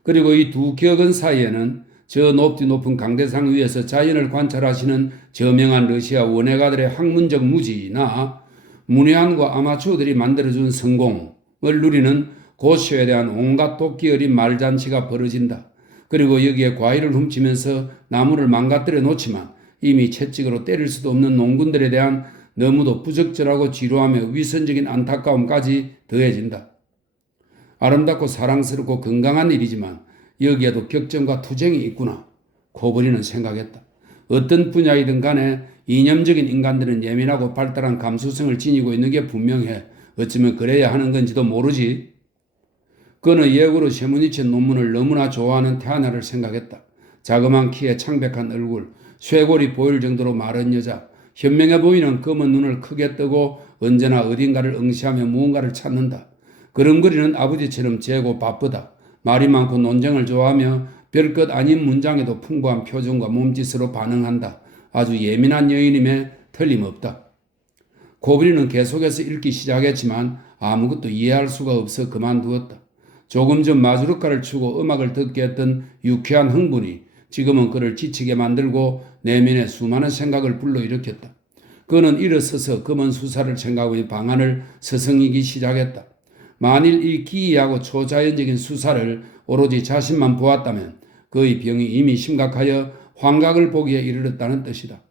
그리고 이 두 격언 사이에는 저 높은 강대상 위에서 자연을 관찰하시는 저명한 러시아 원예가들의 학문적 무지나 문외한과 아마추어들이 만들어준 성공을 누리는 고시에 대한 온갖 도끼 어린 말잔치가 벌어진다. 그리고 여기에 과일을 훔치면서 나무를 망가뜨려 놓지만 이미 채찍으로 때릴 수도 없는 농군들에 대한 너무도 부적절하고 지루하며 위선적인 안타까움까지 더해진다. 아름답고 사랑스럽고 건강한 일이지만 여기에도 격정과 투쟁이 있구나. 고브린은 생각했다. 어떤 분야이든 간에 이념적인 인간들은 예민하고 발달한 감수성을 지니고 있는 게 분명해. 어쩌면 그래야 하는 건지도 모르지. 그는 예고로 셰무니치 논문을 너무나 좋아하는 태아나를 생각했다. 자그마한 키에 창백한 얼굴, 쇄골이 보일 정도로 마른 여자, 현명해 보이는 검은 눈을 크게 뜨고 언제나 어딘가를 응시하며 무언가를 찾는다. 그름그리는 아버지처럼 재고 바쁘다. 말이 많고 논쟁을 좋아하며 별것 아닌 문장에도 풍부한 표정과 몸짓으로 반응한다. 아주 예민한 여인임에 틀림없다. 고브리는 계속해서 읽기 시작했지만 아무것도 이해할 수가 없어 그만두었다. 조금 전 마주르카를 추고 음악을 듣게 했던 유쾌한 흥분이 지금은 그를 지치게 만들고 내면에 수많은 생각을 불러일으켰다. 그는 일어서서 검은 수사를 생각하며 방안을 서성이기 시작했다. 만일 이 기이하고 초자연적인 수사를 오로지 자신만 보았다면 그의 병이 이미 심각하여 환각을 보기에 이르렀다는 뜻이다.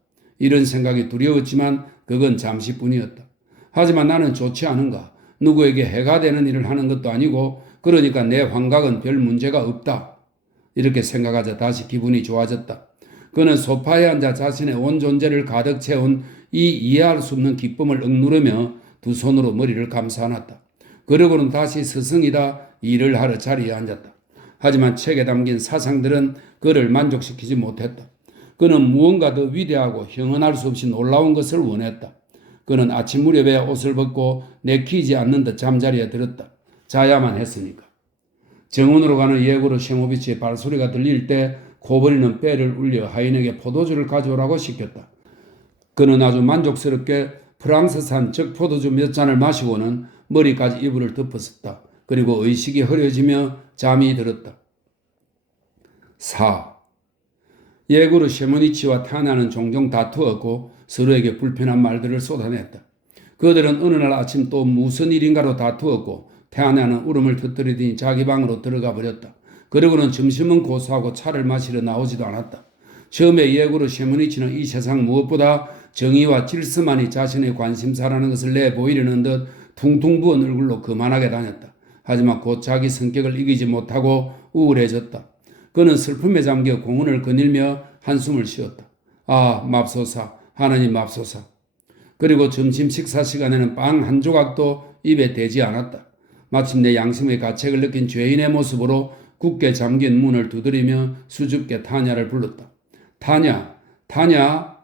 이런 생각이 두려웠지만 그건 잠시뿐이었다. 하지만 나는 좋지 않은가? 누구에게 해가 되는 일을 하는 것도 아니고 그러니까 내 환각은 별 문제가 없다. 이렇게 생각하자 다시 기분이 좋아졌다. 그는 소파에 앉아 자신의 온 존재를 가득 채운 이 이해할 수 없는 기쁨을 억누르며 두 손으로 머리를 감싸 안았다. 그러고는 다시 스승이다 일을 하러 자리에 앉았다. 하지만 책에 담긴 사상들은 그를 만족시키지 못했다. 그는 무언가 더 위대하고 형언할 수 없이 놀라운 것을 원했다. 그는 아침 무렵에 옷을 벗고 내키지 않는 듯 잠자리에 들었다. 자야만 했으니까. 정원으로 가는 예고로 셰모비치의 발소리가 들릴 때 코버리는 배를 울려 하인에게 포도주를 가져오라고 시켰다. 그는 아주 만족스럽게 프랑스산 적포도주 몇 잔을 마시고는 머리까지 이불을 덮었었다. 그리고 의식이 흐려지며 잠이 들었다. 4. 예고로 셰모니치와 타나는 종종 다투었고 서로에게 불편한 말들을 쏟아냈다. 그들은 어느 날 아침 또 무슨 일인가로 다투었고 태아나는 울음을 터뜨리더니 자기 방으로 들어가 버렸다. 그러고는 점심은 고수하고 차를 마시러 나오지도 않았다. 처음에 예고로 셰무니치는 이 세상 무엇보다 정의와 질서만이 자신의 관심사라는 것을 내보이려는 듯 퉁퉁 부은 얼굴로 거만하게 다녔다. 하지만 곧 자기 성격을 이기지 못하고 우울해졌다. 그는 슬픔에 잠겨 공원을 거닐며 한숨을 쉬었다. 아, 맙소사, 하나님 맙소사. 그리고 점심 식사 시간에는 빵 한 조각도 입에 대지 않았다. 마침내 양심의 가책을 느낀 죄인의 모습으로 굳게 잠긴 문을 두드리며 수줍게 타냐를 불렀다. 타냐, 타냐.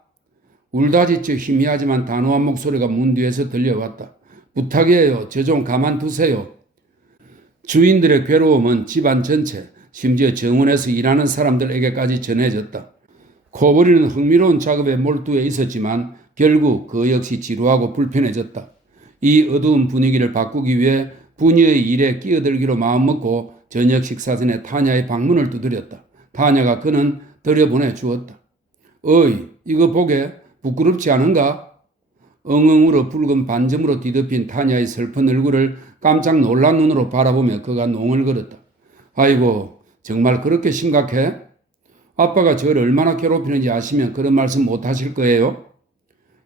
울다지쳐 희미하지만 단호한 목소리가 문 뒤에서 들려왔다. 부탁이에요. 저 좀 가만두세요. 주인들의 괴로움은 집안 전체, 심지어 정원에서 일하는 사람들에게까지 전해졌다. 코버리는 흥미로운 작업에 몰두해 있었지만 결국 그 역시 지루하고 불편해졌다. 이 어두운 분위기를 바꾸기 위해 부녀의 일에 끼어들기로 마음먹고 저녁 식사 전에 타냐의 방문을 두드렸다. 타냐가 그는 들여보내 주었다. 어이, 이거 보게 부끄럽지 않은가? 엉엉 울어 붉은 반점으로 뒤덮인 타냐의 슬픈 얼굴을 깜짝 놀란 눈으로 바라보며 그가 농을거렸다. 아이고, 정말 그렇게 심각해? 아빠가 저를 얼마나 괴롭히는지 아시면 그런 말씀 못하실 거예요?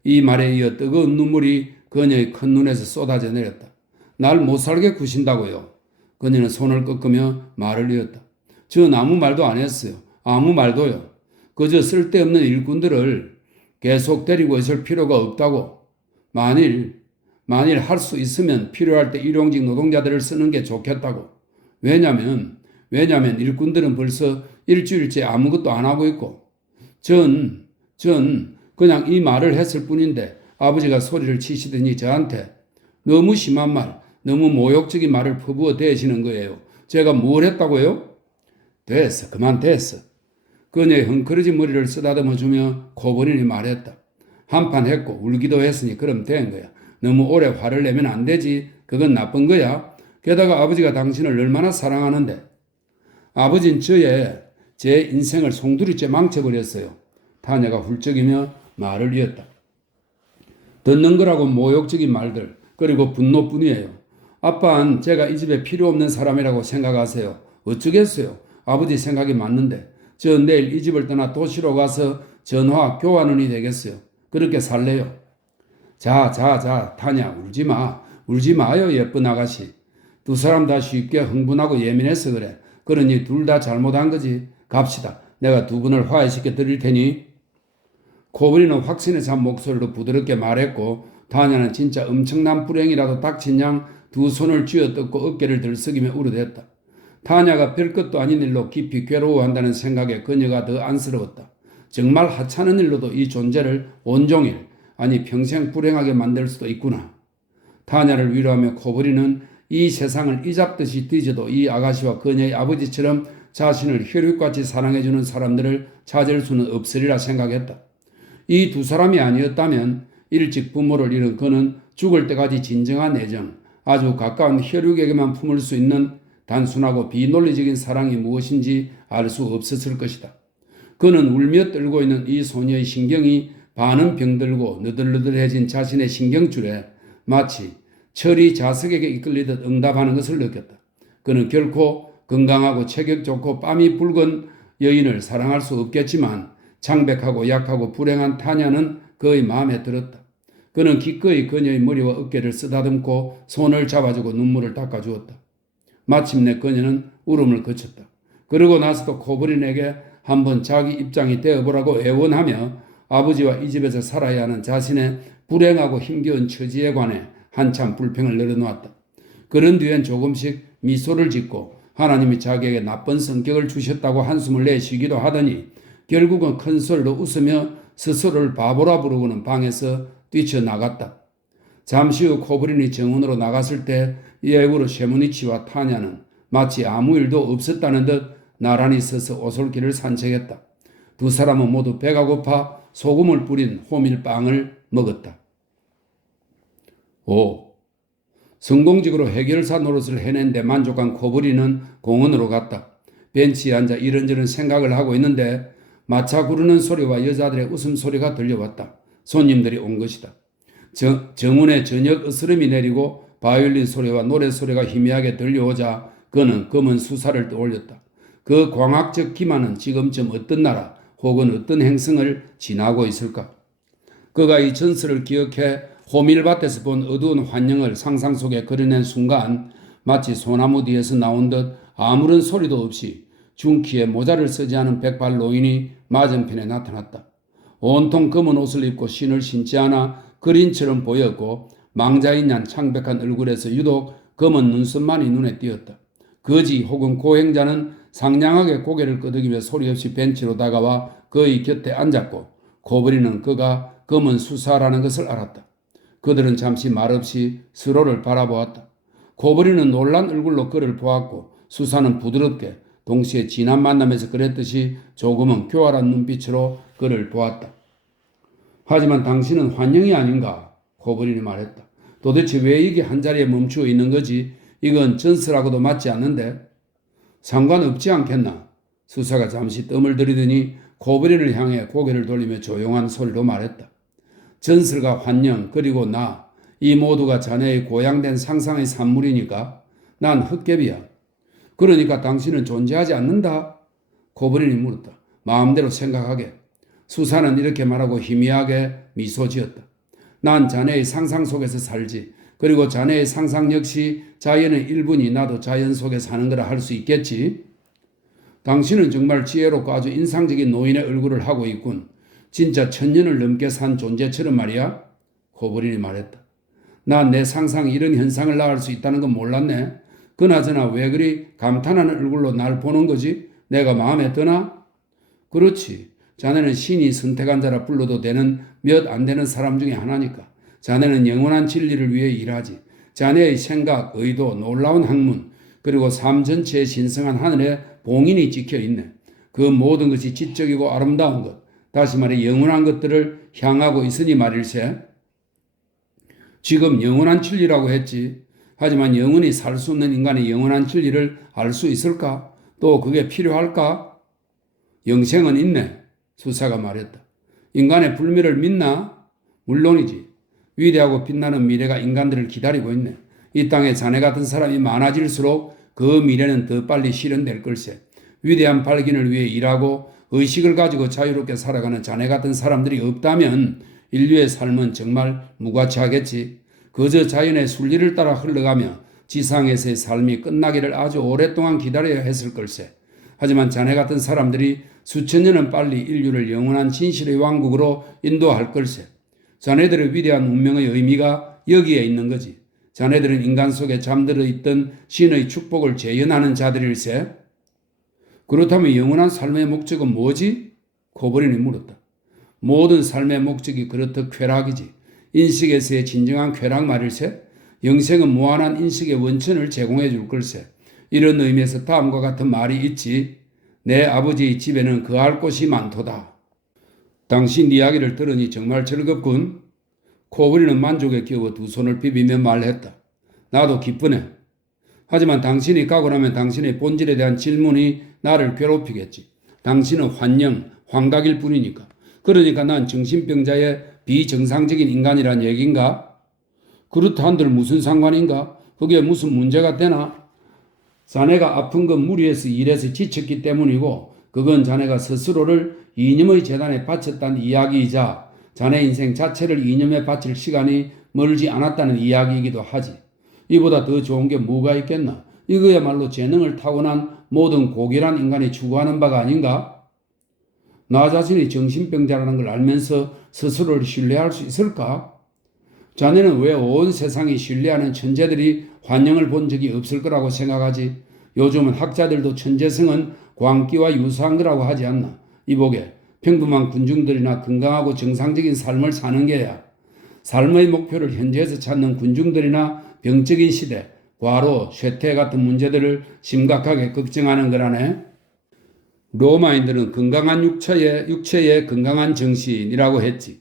이 말에 이어 뜨거운 눈물이 그녀의 큰 눈에서 쏟아져 내렸다. 날 못살게 구신다고요. 그녀는 손을 꺾으며 말을 이었다. 전 아무 말도 안 했어요. 아무 말도요. 그저 쓸데없는 일꾼들을 계속 데리고 있을 필요가 없다고. 만일 할 수 있으면 필요할 때 일용직 노동자들을 쓰는 게 좋겠다고. 왜냐면 일꾼들은 벌써 일주일째 아무것도 안 하고 있고 전 그냥 이 말을 했을 뿐인데 아버지가 소리를 치시더니 저한테 너무 심한 말, 너무 모욕적인 말을 퍼부어 대시는 거예요. 제가 뭘 했다고요? 됐어. 그만 됐어. 그녀의 헝클어진 머리를 쓰다듬어 주며 코버린이 말했다. 한판 했고 울기도 했으니 그럼 된 거야. 너무 오래 화를 내면 안 되지. 그건 나쁜 거야. 게다가 아버지가 당신을 얼마나 사랑하는데. 아버진 제 인생을 송두리째 망쳐버렸어요. 타냐가 훌쩍이며 말을 이었다. 듣는 거라고 모욕적인 말들, 그리고 분노뿐이에요. 아빠는 제가 이 집에 필요 없는 사람이라고 생각하세요. 어쩌겠어요. 아버지 생각이 맞는데. 저 내일 이 집을 떠나 도시로 가서 전화 교환원이 되겠어요. 그렇게 살래요. 자, 타냐, 울지 마. 울지 마요, 예쁜 아가씨. 두 사람 다 쉽게 흥분하고 예민해서 그래. 그러니 둘 다 잘못한 거지. 갑시다. 내가 두 분을 화해시켜 드릴 테니. 코브리는 확신에 찬 목소리로 부드럽게 말했고 타냐는 진짜 엄청난 불행이라도 닥친 양 두 손을 쥐어뜯고 어깨를 들썩이며 울어댔다. 타냐가 별것도 아닌 일로 깊이 괴로워한다는 생각에 그녀가 더 안쓰러웠다. 정말 하찮은 일로도 이 존재를 온종일, 아니 평생 불행하게 만들 수도 있구나. 타냐를 위로하며 코브리는 이 세상을 이잡듯이 뒤져도 이 아가씨와 그녀의 아버지처럼 자신을 혈육같이 사랑해주는 사람들을 찾을 수는 없으리라 생각했다. 이 두 사람이 아니었다면 일찍 부모를 잃은 그는 죽을 때까지 진정한 애정, 아주 가까운 혈육에게만 품을 수 있는 단순하고 비논리적인 사랑이 무엇인지 알 수 없었을 것이다. 그는 울며 떨고 있는 이 소녀의 신경이 반은 병들고 느들느들해진 자신의 신경줄에 마치 철이 자석에게 이끌리듯 응답하는 것을 느꼈다. 그는 결코 건강하고 체격 좋고 뺨이 붉은 여인을 사랑할 수 없겠지만 창백하고 약하고 불행한 타냐는 그의 마음에 들었다. 그는 기꺼이 그녀의 머리와 어깨를 쓰다듬고 손을 잡아주고 눈물을 닦아주었다. 마침내 그녀는 울음을 그쳤다. 그러고 나서도 코브린에게 한번 자기 입장이 되어보라고 애원하며 아버지와 이 집에서 살아야 하는 자신의 불행하고 힘겨운 처지에 관해 한참 불평을 늘어놓았다. 그런 뒤엔 조금씩 미소를 짓고 하나님이 자기에게 나쁜 성격을 주셨다고 한숨을 내쉬기도 하더니 결국은 큰 소리로 웃으며 스스로를 바보라 부르고는 방에서 뛰쳐나갔다. 잠시 후 코브린이 정원으로 나갔을 때 예고로 셰무니치와 타냐는 마치 아무 일도 없었다는 듯 나란히 서서 오솔길을 산책했다. 두 사람은 모두 배가 고파 소금을 뿌린 호밀빵을 먹었다. 5. 성공적으로 해결사 노릇을 해낸 데 만족한 코브리는 공원으로 갔다. 벤치에 앉아 이런저런 생각을 하고 있는데 마차 구르는 소리와 여자들의 웃음소리가 들려왔다. 손님들이 온 것이다. 정문에 저녁 으스름이 내리고 바이올린 소리와 노래소리가 희미하게 들려오자 그는 검은 수사를 떠올렸다. 그 광학적 기만은 지금쯤 어떤 나라 혹은 어떤 행성을 지나고 있을까? 그가 이 전설을 기억해 호밀밭에서 본 어두운 환영을 상상 속에 그려낸 순간 마치 소나무 뒤에서 나온 듯 아무런 소리도 없이 중키에 모자를 쓰지 않은 백발 노인이 맞은편에 나타났다. 온통 검은 옷을 입고 신을 신지 않아 그린처럼 보였고 망자인 양 창백한 얼굴에서 유독 검은 눈썹만이 눈에 띄었다. 거지 혹은 고행자는 상냥하게 고개를 끄덕이며 소리 없이 벤치로 다가와 그의 곁에 앉았고 코브리는 그가 검은 수사라는 것을 알았다. 그들은 잠시 말없이 서로를 바라보았다. 코브리는 놀란 얼굴로 그를 보았고 수사는 부드럽게 동시에 지난 만남에서 그랬듯이 조금은 교활한 눈빛으로 그를 보았다. 하지만 당신은 환영이 아닌가? 코브린이 말했다. 도대체 왜 이게 한자리에 멈추어 있는 거지? 이건 전설하고도 맞지 않는데? 상관없지 않겠나? 수사가 잠시 뜸을 들이더니 코브린을 향해 고개를 돌리며 조용한 소리로 말했다. 전설과 환영 그리고 나, 이 모두가 자네의 고양된 상상의 산물이니까 난 헛개비야. 그러니까 당신은 존재하지 않는다? 코브린이 물었다. 마음대로 생각하게. 수사는 이렇게 말하고 희미하게 미소 지었다. 난 자네의 상상 속에서 살지. 그리고 자네의 상상 역시 자연의 일부니 나도 자연 속에 사는 거라 할 수 있겠지. 당신은 정말 지혜롭고 아주 인상적인 노인의 얼굴을 하고 있군. 진짜 1000년을 넘게 산 존재처럼 말이야. 코브린이 말했다. 난 내 상상이 이런 현상을 낳을 수 있다는 건 몰랐네. 그나저나 왜 그리 감탄하는 얼굴로 날 보는 거지? 내가 마음에 드나? 그렇지. 자네는 신이 선택한 자라 불러도 되는 몇 안 되는 사람 중에 하나니까. 자네는 영원한 진리를 위해 일하지. 자네의 생각, 의도, 놀라운 학문, 그리고 삶 전체에 신성한 하늘에 봉인이 찍혀 있네. 그 모든 것이 지적이고 아름다운 것, 다시 말해 영원한 것들을 향하고 있으니 말일세. 지금 영원한 진리라고 했지. 하지만 영원히 살 수 없는 인간의 영원한 진리를 알 수 있을까? 또 그게 필요할까? 영생은 있네. 수사가 말했다. 인간의 불멸을 믿나? 물론이지. 위대하고 빛나는 미래가 인간들을 기다리고 있네. 이 땅에 자네 같은 사람이 많아질수록 그 미래는 더 빨리 실현될 걸세. 위대한 발견을 위해 일하고 의식을 가지고 자유롭게 살아가는 자네 같은 사람들이 없다면 인류의 삶은 정말 무가치하겠지. 그저 자연의 순리를 따라 흘러가며 지상에서의 삶이 끝나기를 아주 오랫동안 기다려야 했을 걸세. 하지만 자네 같은 사람들이 수천 년은 빨리 인류를 영원한 진실의 왕국으로 인도할 걸세. 자네들의 위대한 운명의 의미가 여기에 있는 거지. 자네들은 인간 속에 잠들어 있던 신의 축복을 재현하는 자들일세? 그렇다면 영원한 삶의 목적은 뭐지? 코브린이 물었다. 모든 삶의 목적이 그렇듯 쾌락이지. 인식에서의 진정한 쾌락 말일세? 영생은 무한한 인식의 원천을 제공해 줄 걸세. 이런 의미에서 다음과 같은 말이 있지. 내 아버지의 집에는 거할 곳이 많도다. 당신 이야기를 들으니 정말 즐겁군. 코브린은 만족에 겨워 두 손을 비비며 말했다. 나도 기쁘네. 하지만 당신이 가고 나면 당신의 본질에 대한 질문이 나를 괴롭히겠지. 당신은 환각일 뿐이니까. 그러니까 난 정신병자의 비정상적인 인간이란 얘기인가? 그렇다 한들 무슨 상관인가? 그게 무슨 문제가 되나? 자네가 아픈 건 무리해서 일해서 지쳤기 때문이고 그건 자네가 스스로를 이념의 재단에 바쳤다는 이야기이자 자네 인생 자체를 이념에 바칠 시간이 멀지 않았다는 이야기이기도 하지. 이보다 더 좋은 게 뭐가 있겠나? 이거야말로 재능을 타고난 모든 고결한 인간이 추구하는 바가 아닌가? 나 자신이 정신병자라는 걸 알면서 스스로를 신뢰할 수 있을까? 자네는 왜 온 세상이 신뢰하는 천재들이 환영을 본 적이 없을 거라고 생각하지? 요즘은 학자들도 천재성은 광기와 유사한 거라고 하지 않나? 이보게 평범한 군중들이나 건강하고 정상적인 삶을 사는 게야. 삶의 목표를 현재에서 찾는 군중들이나 병적인 시대, 과로, 쇠퇴 같은 문제들을 심각하게 걱정하는 거라네. 로마인들은 건강한 육체의 건강한 정신이라고 했지.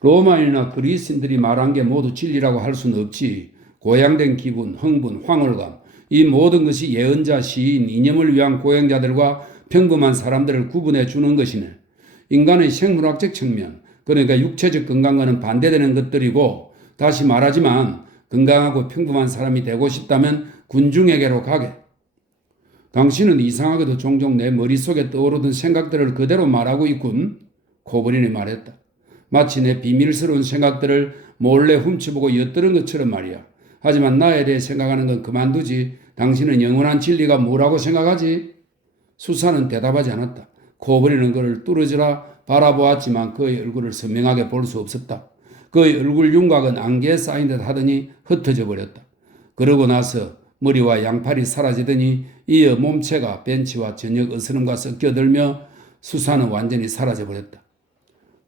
로마인이나 그리스인들이 말한 게 모두 진리라고 할 수는 없지. 고양된 기분, 흥분, 황홀감, 이 모든 것이 예언자, 시인, 이념을 위한 고행자들과 평범한 사람들을 구분해 주는 것이네. 인간의 생물학적 측면, 그러니까 육체적 건강과는 반대되는 것들이고, 다시 말하지만 건강하고 평범한 사람이 되고 싶다면 군중에게로 가게. 당신은 이상하게도 종종 내 머릿속에 떠오르던 생각들을 그대로 말하고 있군. 코브린이 말했다. 마치 내 비밀스러운 생각들을 몰래 훔쳐보고 엿들은 것처럼 말이야. 하지만 나에 대해 생각하는 건 그만두지. 당신은 영원한 진리가 뭐라고 생각하지? 수사는 대답하지 않았다. 코브린은 그를 뚫어져라 바라보았지만 그의 얼굴을 선명하게 볼 수 없었다. 그의 얼굴 윤곽은 안개에 쌓인 듯 하더니 흩어져 버렸다. 그러고 나서 머리와 양팔이 사라지더니 이어 몸체가 벤치와 저녁 어스름과 섞여들며 수사는 완전히 사라져 버렸다.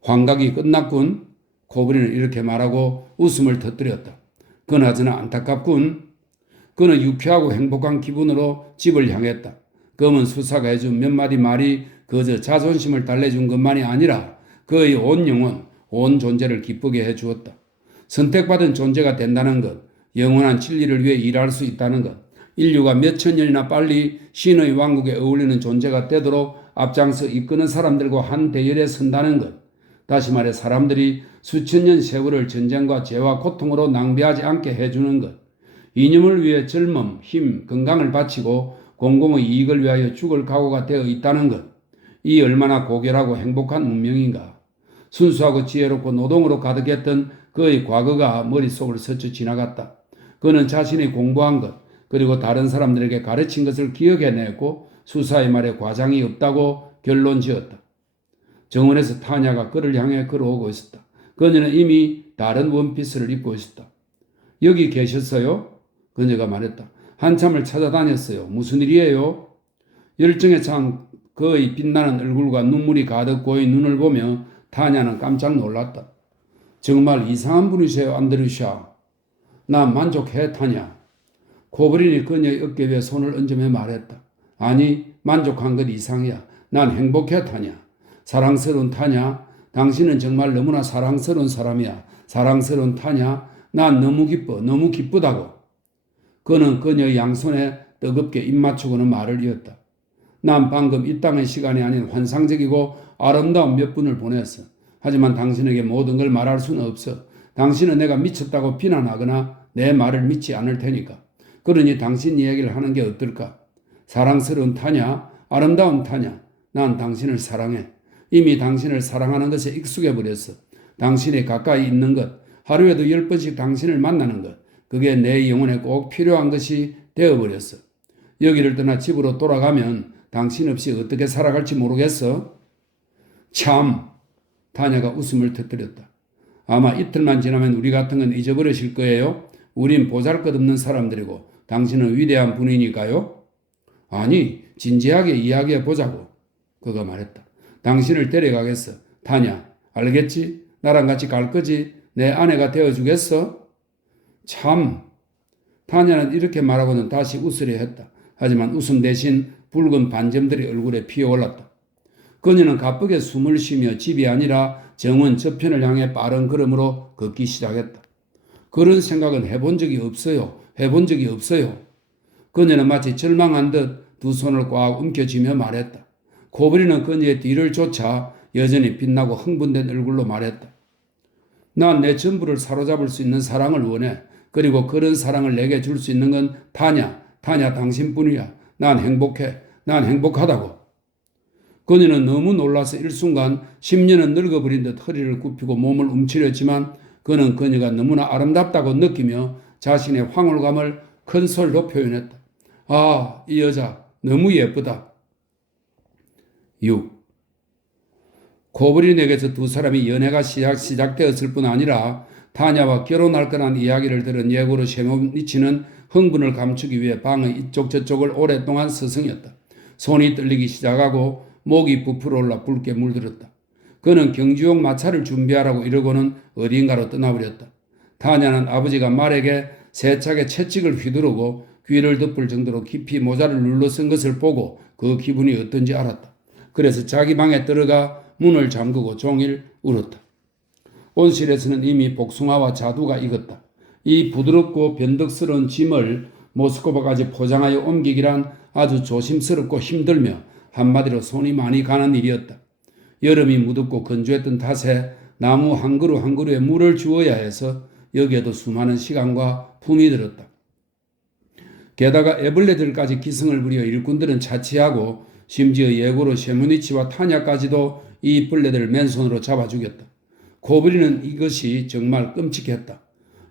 환각이 끝났군. 코브린은 이렇게 말하고 웃음을 터뜨렸다. 그나저나 안타깝군. 그는 유쾌하고 행복한 기분으로 집을 향했다. 검은 수사가 해준 몇 마디 말이 그저 자존심을 달래준 것만이 아니라 그의 온 영혼, 온 존재를 기쁘게 해주었다. 선택받은 존재가 된다는 것, 영원한 진리를 위해 일할 수 있다는 것, 인류가 몇천 년이나 빨리 신의 왕국에 어울리는 존재가 되도록 앞장서 이끄는 사람들과 한 대열에 선다는 것, 다시 말해 사람들이 수천 년 세월을 전쟁과 죄와 고통으로 낭비하지 않게 해주는 것, 이념을 위해 젊음, 힘, 건강을 바치고 공공의 이익을 위하여 죽을 각오가 되어 있다는 것, 이 얼마나 고결하고 행복한 운명인가. 순수하고 지혜롭고 노동으로 가득했던 그의 과거가 머릿속을 스쳐 지나갔다. 그는 자신이 공부한 것, 그리고 다른 사람들에게 가르친 것을 기억해냈고 수사의 말에 과장이 없다고 결론 지었다. 정원에서 타냐가 그를 향해 걸어오고 있었다. 그녀는 이미 다른 원피스를 입고 있었다. 여기 계셨어요? 그녀가 말했다. 한참을 찾아다녔어요. 무슨 일이에요? 열정에 찬 그의 빛나는 얼굴과 눈물이 가득 고인 눈을 보며 타냐는 깜짝 놀랐다. 정말 이상한 분이세요, 안드루샤. 난 만족해, 타냐. 코브린이 그녀의 어깨 위에 손을 얹으며 말했다. 아니, 만족한 것 이상이야. 난 행복해, 타냐. 사랑스러운 타냐. 당신은 정말 너무나 사랑스러운 사람이야. 사랑스러운 타냐. 난 너무 기뻐, 너무 기쁘다고. 그는 그녀의 양손에 뜨겁게 입 맞추고는 말을 이었다. 난 방금 이 땅의 시간이 아닌 환상적이고 아름다운 몇 분을 보냈어. 하지만 당신에게 모든 걸 말할 수는 없어. 당신은 내가 미쳤다고 비난하거나 내 말을 믿지 않을 테니까. 그러니 당신 이야기를 하는 게 어떨까? 사랑스러운 타냐? 아름다운 타냐? 난 당신을 사랑해. 이미 당신을 사랑하는 것에 익숙해 버렸어. 당신이 가까이 있는 것, 하루에도 10번씩 당신을 만나는 것, 그게 내 영혼에 꼭 필요한 것이 되어버렸어. 여기를 떠나 집으로 돌아가면 당신 없이 어떻게 살아갈지 모르겠어. 참, 타냐가 웃음을 터뜨렸다. 아마 이틀만 지나면 우리 같은 건 잊어버리실 거예요. 우린 보잘것없는 사람들이고 당신은 위대한 분이니까요? 아니, 진지하게 이야기해 보자고. 그가 말했다. 당신을 데려가겠어. 타냐, 알겠지? 나랑 같이 갈 거지? 내 아내가 되어주겠어? 참. 타냐는 이렇게 말하고는 다시 웃으려 했다. 하지만 웃음 대신 붉은 반점들이 얼굴에 피어올랐다. 그녀는 가쁘게 숨을 쉬며 집이 아니라 정원 저편을 향해 빠른 걸음으로 걷기 시작했다. 그런 생각은 해본 적이 없어요. 해본 적이 없어요. 그녀는 마치 절망한 듯 두 손을 꽉 움켜쥐며 말했다. 코브리는 그녀의 뒤를 쫓아 여전히 빛나고 흥분된 얼굴로 말했다. 난 내 전부를 사로잡을 수 있는 사랑을 원해. 그리고 그런 사랑을 내게 줄 수 있는 건 타냐 당신뿐이야. 난 행복해. 난 행복하다고. 그녀는 너무 놀라서 일순간 10년은 늙어버린 듯 허리를 굽히고 몸을 움츠렸지만 그는 그녀가 너무나 아름답다고 느끼며 자신의 황홀감을 큰 소리로 표현했다. 아, 이 여자 너무 예쁘다. 6. 코브린에게서 두 사람이 연애가 시작되었을 뿐 아니라 타냐와 결혼할 거란 이야기를 들은 예고르 셰모니치는 흥분을 감추기 위해 방의 이쪽 저쪽을 오랫동안 서성였다. 손이 떨리기 시작하고 목이 부풀어 올라 붉게 물들었다. 그는 경주용 마차를 준비하라고 이러고는 어딘가로 떠나버렸다. 타냐는 아버지가 말에게 세차게 채찍을 휘두르고 귀를 덮을 정도로 깊이 모자를 눌러쓴 것을 보고 그 기분이 어떤지 알았다. 그래서 자기 방에 들어가 문을 잠그고 종일 울었다. 온실에서는 이미 복숭아와 자두가 익었다. 이 부드럽고 변덕스러운 짐을 모스크바까지 포장하여 옮기기란 아주 조심스럽고 힘들며 한마디로 손이 많이 가는 일이었다. 여름이 무덥고 건조했던 탓에 나무 한 그루 한 그루에 물을 주어야 해서 여기에도 수많은 시간과 품이 들었다. 게다가 애벌레들까지 기승을 부려 일꾼들은 자치하고 심지어 예고로 셰무니치와 타냐까지도 이 벌레들을 맨손으로 잡아 죽였다. 코브리는 이것이 정말 끔찍했다.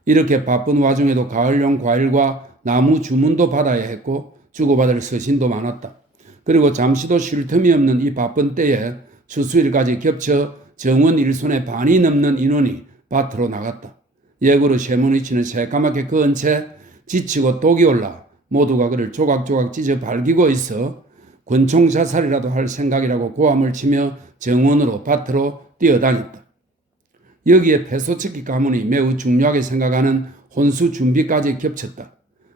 이렇게 바쁜 와중에도 가을용 과일과 나무 주문도 받아야 했고 주고받을 서신도 많았다. 그리고 잠시도 쉴 틈이 없는 이 바쁜 때에 추수일까지 겹쳐 정원 일손의 반이 넘는 인원이 밭으로 나갔다. 예고로 셰무니치는 새까맣게 그은 채 지치고 독이 올라 모두가 그를 조각조각 찢어 발기고 있어 권총 자살이라도 할 생각이라고 고함을 치며 정원으로 밭으로 뛰어다녔다. 여기에 폐소측기 가문이 매우 중요하게 생각하는 혼수 준비까지 겹쳤다.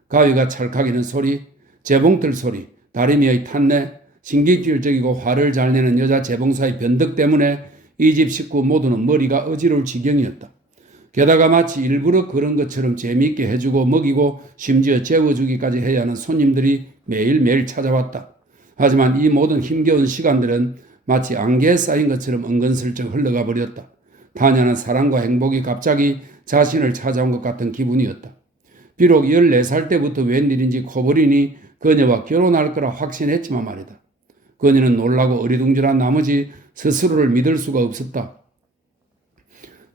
가위가 찰칵이는 소리, 재봉틀 소리, 다리미의 탄내, 신경질적이고 화를 잘 내는 여자 재봉사의 변덕 때문에 이 집 식구 모두는 머리가 어지러울 지경이었다. 게다가 마치 일부러 그런 것처럼 재미있게 해주고 먹이고 심지어 재워주기까지 해야 하는 손님들이 매일매일 찾아왔다. 하지만 이 모든 힘겨운 시간들은 마치 안개에 쌓인 것처럼 은근슬쩍 흘러가 버렸다. 타냐는 사랑과 행복이 갑자기 자신을 찾아온 것 같은 기분이었다. 비록 14살 때부터 웬일인지 코브린이 그녀와 결혼할 거라 확신했지만 말이다. 그녀는 놀라고 어리둥절한 나머지 스스로를 믿을 수가 없었다.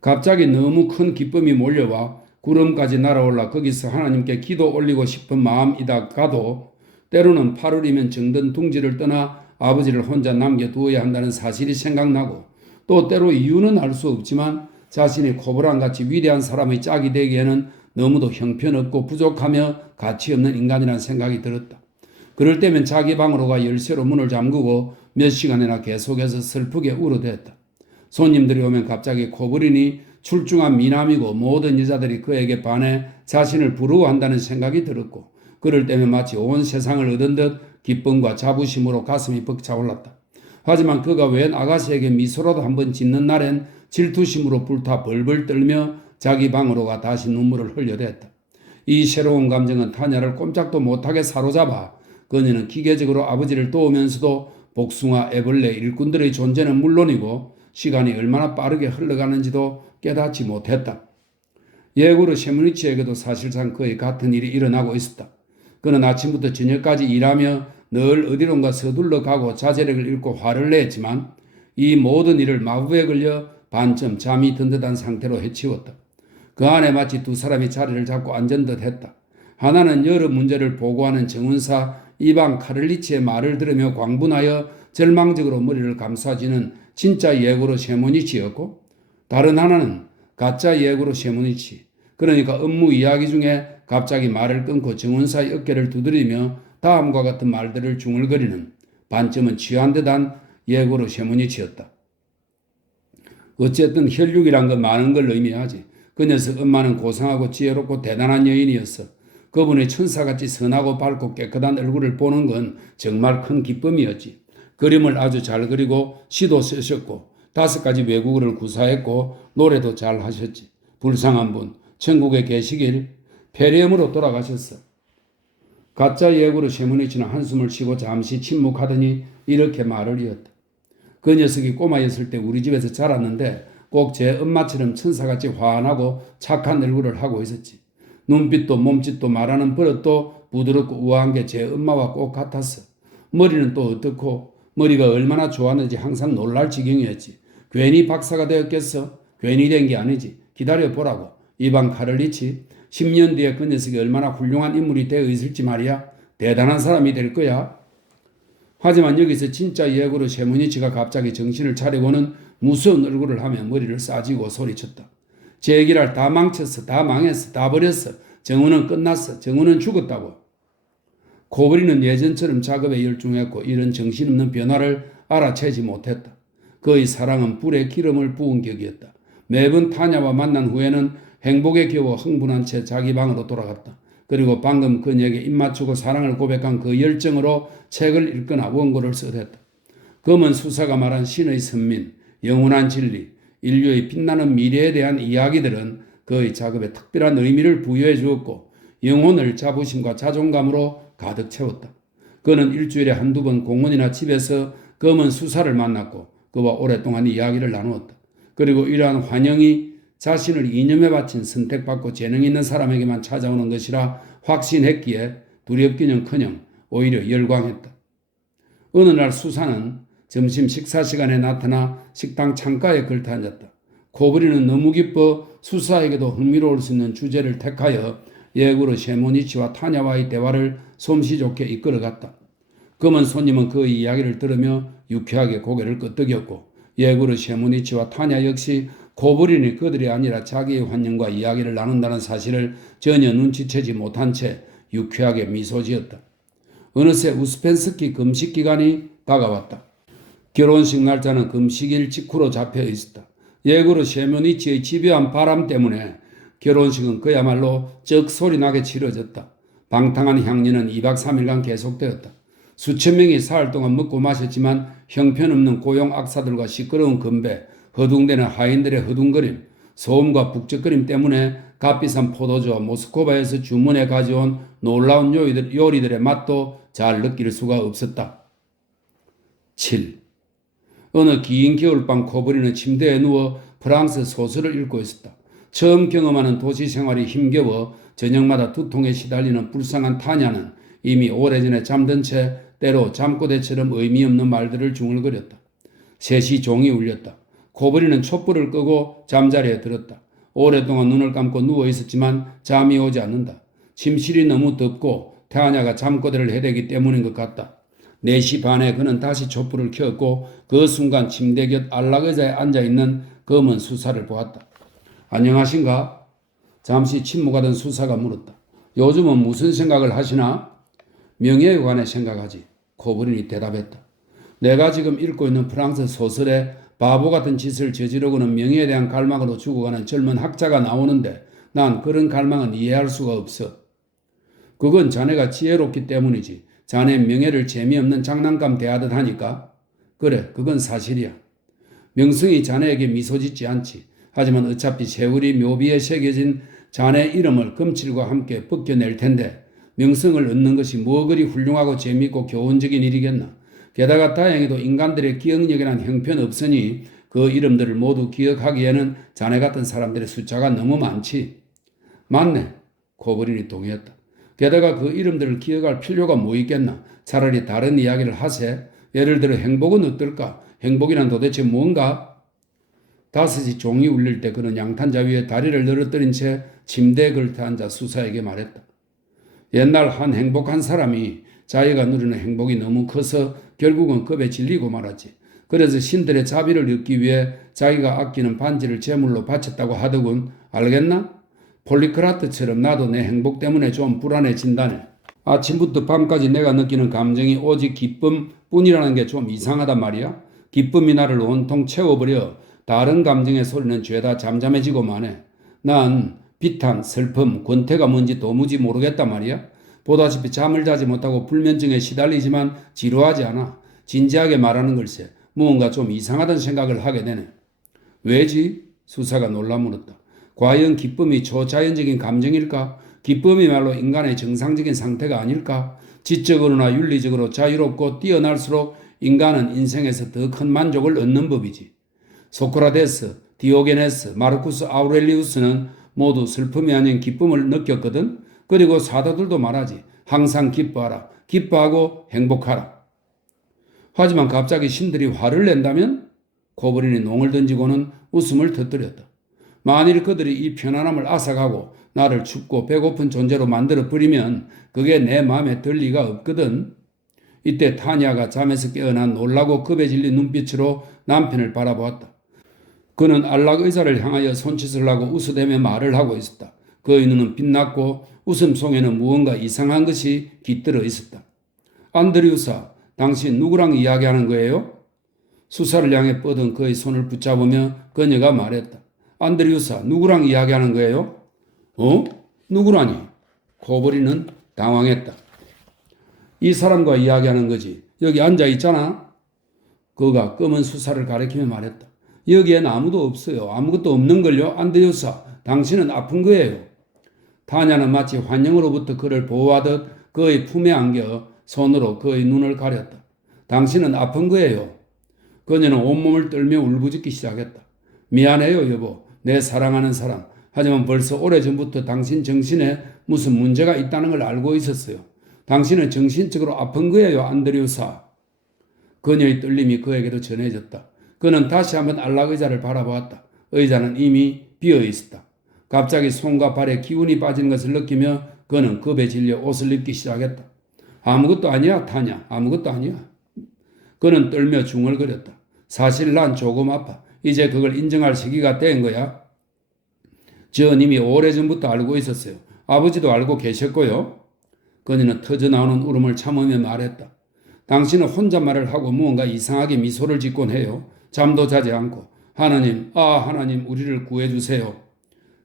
갑자기 너무 큰 기쁨이 몰려와 구름까지 날아올라 거기서 하나님께 기도 올리고 싶은 마음이다가도 때로는 8월이면 정든 둥지를 떠나 아버지를 혼자 남겨두어야 한다는 사실이 생각나고 또 때로 이유는 알 수 없지만 자신이 코브란같이 위대한 사람의 짝이 되기에는 너무도 형편없고 부족하며 가치없는 인간이라는 생각이 들었다. 그럴 때면 자기 방으로 가 열쇠로 문을 잠그고 몇 시간이나 계속해서 슬프게 울어댔다. 손님들이 오면 갑자기 코브린이 출중한 미남이고 모든 여자들이 그에게 반해 자신을 부러워한다는 생각이 들었고 그럴 때면 마치 온 세상을 얻은 듯 기쁨과 자부심으로 가슴이 벅차올랐다. 하지만 그가 웬 아가씨에게 미소라도 한번 짓는 날엔 질투심으로 불타 벌벌 떨며 자기 방으로 가 다시 눈물을 흘려댔다. 이 새로운 감정은 타냐를 꼼짝도 못하게 사로잡아 그녀는 기계적으로 아버지를 도우면서도 복숭아, 애벌레, 일꾼들의 존재는 물론이고 시간이 얼마나 빠르게 흘러가는지도 깨닫지 못했다. 예고로 셰무니치에게도 사실상 거의 같은 일이 일어나고 있었다. 그는 아침부터 저녁까지 일하며 늘 어디론가 서둘러 가고 자제력을 잃고 화를 냈지만 이 모든 일을 마부에 걸려 반쯤 잠이 든 듯한 상태로 해치웠다. 그 안에 마치 두 사람이 자리를 잡고 앉은 듯 했다. 하나는 여러 문제를 보고하는 정운사 이방 카를리치의 말을 들으며 광분하여 절망적으로 머리를 감싸쥐는 진짜 예고로 셰무니치였고 다른 하나는 가짜 예고로 셰무니치, 그러니까 업무 이야기 중에 갑자기 말을 끊고 정원사의 어깨를 두드리며 다음과 같은 말들을 중얼거리는, 반쯤은 취한 듯한 예고로 셰무니치였다. 어쨌든 혈육이란 건 많은 걸 의미하지. 그 녀석 엄마는 고상하고 지혜롭고 대단한 여인이었어. 그분의 천사같이 선하고 밝고 깨끗한 얼굴을 보는 건 정말 큰 기쁨이었지. 그림을 아주 잘 그리고 시도 쓰셨고 5가지 외국어를 구사했고 노래도 잘 하셨지. 불쌍한 분, 천국에 계시길. 폐렴으로 돌아가셨어. 가짜 예고로 셰무니치는 한숨을 쉬고 잠시 침묵하더니 이렇게 말을 이었다. 그 녀석이 꼬마였을 때 우리 집에서 자랐는데 꼭 제 엄마처럼 천사같이 환하고 착한 얼굴을 하고 있었지. 눈빛도 몸짓도 말하는 버릇도 부드럽고 우아한 게 제 엄마와 꼭 같았어. 머리는 또 어떻고 머리가 얼마나 좋았는지 항상 놀랄 지경이었지. 괜히 박사가 되었겠어? 괜히 된 게 아니지. 기다려보라고. 이방 카를리치. 10년 뒤에 그 녀석이 얼마나 훌륭한 인물이 되어 있을지 말이야. 대단한 사람이 될 거야. 하지만 여기서 진짜 예고로 셰무니치가 갑자기 정신을 차리고는 무서운 얼굴을 하며 머리를 싸쥐고 소리쳤다. 제 얘기를 다 망쳤어. 다 망했어. 다 버렸어. 정우는 끝났어. 정우는 죽었다고. 코브리는 예전처럼 작업에 열중했고 이런 정신없는 변화를 알아채지 못했다. 그의 사랑은 불에 기름을 부은 격이었다. 매번 타냐와 만난 후에는 행복에 겨워 흥분한 채 자기 방으로 돌아갔다. 그리고 방금 그녀에게 입맞추고 사랑을 고백한 그 열정으로 책을 읽거나 원고를 써댔다. 검은 수사가 말한 신의 선민, 영원한 진리, 인류의 빛나는 미래에 대한 이야기들은 그의 작업에 특별한 의미를 부여해 주었고 영혼을 자부심과 자존감으로 가득 채웠다. 그는 일주일에 한두 번 공원이나 집에서 검은 수사를 만났고 그와 오랫동안 이야기를 나누었다. 그리고 이러한 환영이 자신을 이념에 바친 선택받고 재능 있는 사람에게만 찾아오는 것이라 확신했기에 두렵기는커녕 오히려 열광했다. 어느 날 수사는 점심 식사 시간에 나타나 식당 창가에 걸터 앉았다. 코브리는 너무 기뻐 수사에게도 흥미로울 수 있는 주제를 택하여 예고로 셰무니치와 타냐와의 대화를 솜씨 좋게 이끌어갔다. 검은 손님은 그의 이야기를 들으며 유쾌하게 고개를 끄덕였고 예고로 셰무니치와 타냐 역시 코브린이 그들이 아니라 자기의 환영과 이야기를 나눈다는 사실을 전혀 눈치채지 못한 채 유쾌하게 미소 지었다. 어느새 우스펜스키 금식 기간이 다가왔다. 결혼식 날짜는 금식일 직후로 잡혀 있었다. 예고로 셰무니치의 집요한 바람 때문에 결혼식은 그야말로 쩍 소리나게 치러졌다. 방탕한 향연은 2박 3일간 계속되었다. 수천 명이 사흘 동안 먹고 마셨지만 형편없는 고용 악사들과 시끄러운 건배, 허둥대는 하인들의 허둥거림, 소음과 북적거림 때문에 값비싼 포도주와 모스코바에서 주문해 가져온 놀라운 요리들의 맛도 잘 느낄 수가 없었다. 7. 어느 긴 겨울밤 코브리는 침대에 누워 프랑스 소설을 읽고 있었다. 처음 경험하는 도시 생활이 힘겨워 저녁마다 두통에 시달리는 불쌍한 타냐는 이미 오래전에 잠든 채 때로 잠꼬대처럼 의미 없는 말들을 중얼거렸다. 셋이 종이 울렸다. 코브리는 촛불을 끄고 잠자리에 들었다. 오랫동안 눈을 감고 누워 있었지만 잠이 오지 않는다. 침실이 너무 덥고 타냐가 잠꼬대를 해대기 때문인 것 같다. 4시 반에 그는 다시 촛불을 켰고 그 순간 침대 곁 안락의자에 앉아있는 검은 수사를 보았다. 안녕하신가? 잠시 침묵하던 수사가 물었다. 요즘은 무슨 생각을 하시나? 명예에 관해 생각하지. 코브린이 대답했다. 내가 지금 읽고 있는 프랑스 소설에 바보 같은 짓을 저지르고는 명예에 대한 갈망으로 죽어가는 젊은 학자가 나오는데 난 그런 갈망은 이해할 수가 없어. 그건 자네가 지혜롭기 때문이지. 자네 명예를 재미없는 장난감 대하듯 하니까. 그래, 그건 사실이야. 명성이 자네에게 미소 짓지 않지. 하지만 어차피 세월이 묘비에 새겨진 자네 이름을 금칠과 함께 벗겨낼 텐데 명성을 얻는 것이 뭐 그리 훌륭하고 재미있고 교훈적인 일이겠나. 게다가 다행히도 인간들의 기억력이란 형편없으니 그 이름들을 모두 기억하기에는 자네 같은 사람들의 숫자가 너무 많지. 맞네. 코브린이 동의했다. 게다가 그 이름들을 기억할 필요가 뭐 있겠나. 차라리 다른 이야기를 하세. 예를 들어 행복은 어떨까? 행복이란 도대체 뭔가? 5시 종이 울릴 때 그는 양탄자 위에 다리를 늘어뜨린 채 침대에 걸터 앉아 수사에게 말했다. 옛날 한 행복한 사람이 자기가 누리는 행복이 너무 커서 결국은 겁에 질리고 말았지. 그래서 신들의 자비를 얻기 위해 자기가 아끼는 반지를 제물로 바쳤다고 하더군. 알겠나? 폴리크라트처럼 나도 내 행복 때문에 좀 불안해진다네. 아침부터 밤까지 내가 느끼는 감정이 오직 기쁨뿐이라는 게 좀 이상하단 말이야. 기쁨이 나를 온통 채워버려 다른 감정의 소리는 죄다 잠잠해지고만 해. 난 비탄, 슬픔, 권태가 뭔지 도무지 모르겠단 말이야. 보다시피 잠을 자지 못하고 불면증에 시달리지만 지루하지 않아. 진지하게 말하는 글쎄 무언가 좀 이상하다는 생각을 하게 되네. 왜지? 수사가 놀라 물었다. 과연 기쁨이 초자연적인 감정일까? 기쁨이말로 인간의 정상적인 상태가 아닐까? 지적으로나 윤리적으로 자유롭고 뛰어날수록 인간은 인생에서 더 큰 만족을 얻는 법이지. 소크라테스, 디오게네스, 마르쿠스 아우렐리우스는 모두 슬픔이 아닌 기쁨을 느꼈거든. 그리고 사도들도 말하지. 항상 기뻐하라. 기뻐하고 행복하라. 하지만 갑자기 신들이 화를 낸다면? 고블린이 농을 던지고는 웃음을 터뜨렸다. 만일 그들이 이 편안함을 앗아가고 나를 춥고 배고픈 존재로 만들어버리면 그게 내 마음에 들 리가 없거든. 이때 타냐가 잠에서 깨어나 놀라고 겁에 질린 눈빛으로 남편을 바라보았다. 그는 안락 의자를 향하여 손짓을 하고 웃어대며 말을 하고 있었다. 그의 눈은 빛났고 웃음 속에는 무언가 이상한 것이 깃들어 있었다. 안드리우사, 당신 누구랑 이야기하는 거예요? 수사를 향해 뻗은 그의 손을 붙잡으며 그녀가 말했다. 안드리우사, 누구랑 이야기하는 거예요? 누구라니? 고블린은 당황했다. 이 사람과 이야기하는 거지. 여기 앉아 있잖아. 그가 검은 수사를 가리키며 말했다. 여기엔 아무도 없어요. 아무것도 없는걸요. 안드리우사, 당신은 아픈 거예요. 타냐는 마치 환영으로부터 그를 보호하듯 그의 품에 안겨 손으로 그의 눈을 가렸다. 당신은 아픈 거예요. 그녀는 온몸을 떨며 울부짖기 시작했다. 미안해요, 여보. 내 사랑하는 사람. 하지만 벌써 오래전부터 당신 정신에 무슨 문제가 있다는 걸 알고 있었어요. 당신은 정신적으로 아픈 거예요, 안드리우사. 그녀의 떨림이 그에게도 전해졌다. 그는 다시 한번 안락 의자를 바라보았다. 의자는 이미 비어 있었다. 갑자기 손과 발에 기운이 빠지는 것을 느끼며 그는 겁에 질려 옷을 입기 시작했다. 아무것도 아니야, 타냐. 아무것도 아니야. 그는 떨며 중얼거렸다. 사실 난 조금 아파. 이제 그걸 인정할 시기가 된 거야. 전 이미 오래전부터 알고 있었어요. 아버지도 알고 계셨고요. 그녀는 터져나오는 울음을 참으며 말했다. 당신은 혼잣말을 하고 무언가 이상하게 미소를 짓곤 해요. 잠도 자지 않고. 하나님, 하나님 우리를 구해주세요.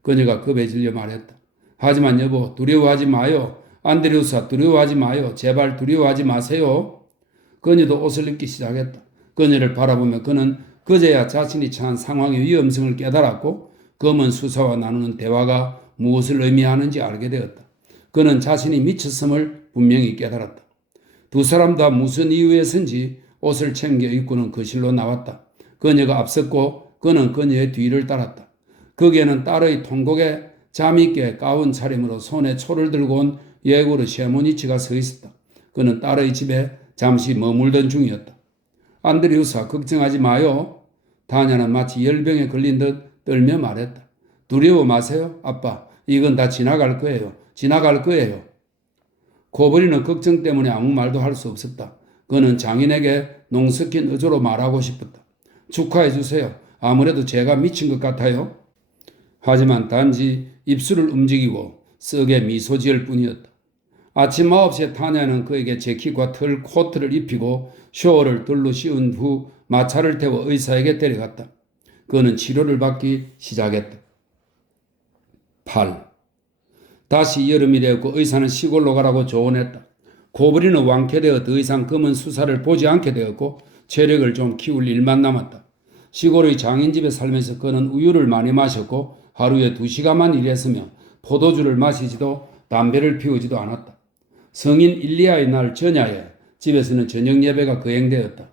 그녀가 겁에 질려 말했다. 하지만 여보, 두려워하지 마요. 안드레우사, 두려워하지 마요. 제발 두려워하지 마세요. 그녀도 옷을 입기 시작했다. 그녀를 바라보며 그는 그제야 자신이 처한 상황의 위험성을 깨달았고 검은 수사와 나누는 대화가 무엇을 의미하는지 알게 되었다. 그는 자신이 미쳤음을 분명히 깨달았다. 두 사람 다 무슨 이유에선지 옷을 챙겨 입고는 거실로 나왔다. 그녀가 앞섰고 그는 그녀의 뒤를 따랐다. 거기에는 딸의 통곡에 잠있게 가운 차림으로 손에 초를 들고 온 예고르 셰모니치가 서 있었다. 그는 딸의 집에 잠시 머물던 중이었다. 안드리우사, 걱정하지 마요. 다냐는 마치 열병에 걸린 듯 떨며 말했다. 두려워 마세요, 아빠. 이건 다 지나갈 거예요. 지나갈 거예요. 고블린은 걱정 때문에 아무 말도 할 수 없었다. 그는 장인에게 농석힌 의조로 말하고 싶었다. 축하해 주세요. 아무래도 제가 미친 것 같아요. 하지만 단지 입술을 움직이고 썩에 미소 지을 뿐이었다. 아침 9시에 타냐는 그에게 재킷과 털 코트를 입히고 쇼를 둘러 씌운 후 마차를 태워 의사에게 데려갔다. 그는 치료를 받기 시작했다. 8. 다시 여름이 되었고 의사는 시골로 가라고 조언했다. 고블린은 완쾌되어 더 이상 검은 수사를 보지 않게 되었고 체력을 좀 키울 일만 남았다. 시골의 장인집에 살면서 그는 우유를 많이 마셨고 하루에 2시간만 일했으며 포도주를 마시지도 담배를 피우지도 않았다. 성인 일리아의 날 전야에 집에서는 저녁 예배가 거행되었다.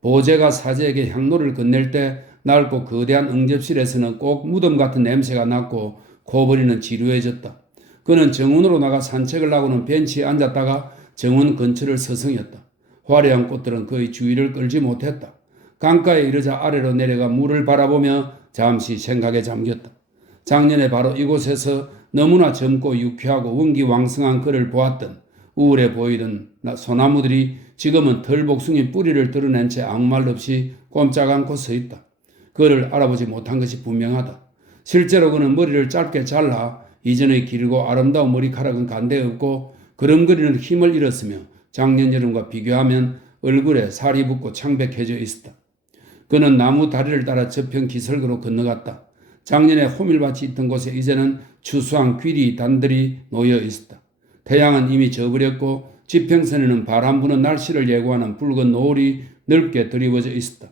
보제가 사제에게 향로를 건넬 때 낡고 거대한 응접실에서는 꼭 무덤 같은 냄새가 났고 고블린은 지루해졌다. 그는 정원으로 나가 산책을 하고는 벤치에 앉았다가 정원 근처를 서성였다. 화려한 꽃들은 그의 주의를 끌지 못했다. 강가에 이르자 아래로 내려가 물을 바라보며 잠시 생각에 잠겼다. 작년에 바로 이곳에서 너무나 젊고 유쾌하고 원기왕성한 그를 보았던 우울해 보이던 소나무들이 지금은 털복숭이 뿌리를 드러낸 채 아무 말 없이 꼼짝 않고 서 있다. 그를 알아보지 못한 것이 분명하다. 실제로 그는 머리를 짧게 잘라 이전의 길고 아름다운 머리카락은 간데 없고 그름거리는 힘을 잃었으며 작년 여름과 비교하면 얼굴에 살이 붙고 창백해져 있었다. 그는 나무 다리를 따라 저편 기슭으로 건너갔다. 작년에 호밀밭이 있던 곳에 이제는 추수한 귀리 단들이 놓여 있었다. 태양은 이미 져버렸고 지평선에는 바람 부는 날씨를 예고하는 붉은 노을이 넓게 드리워져 있었다.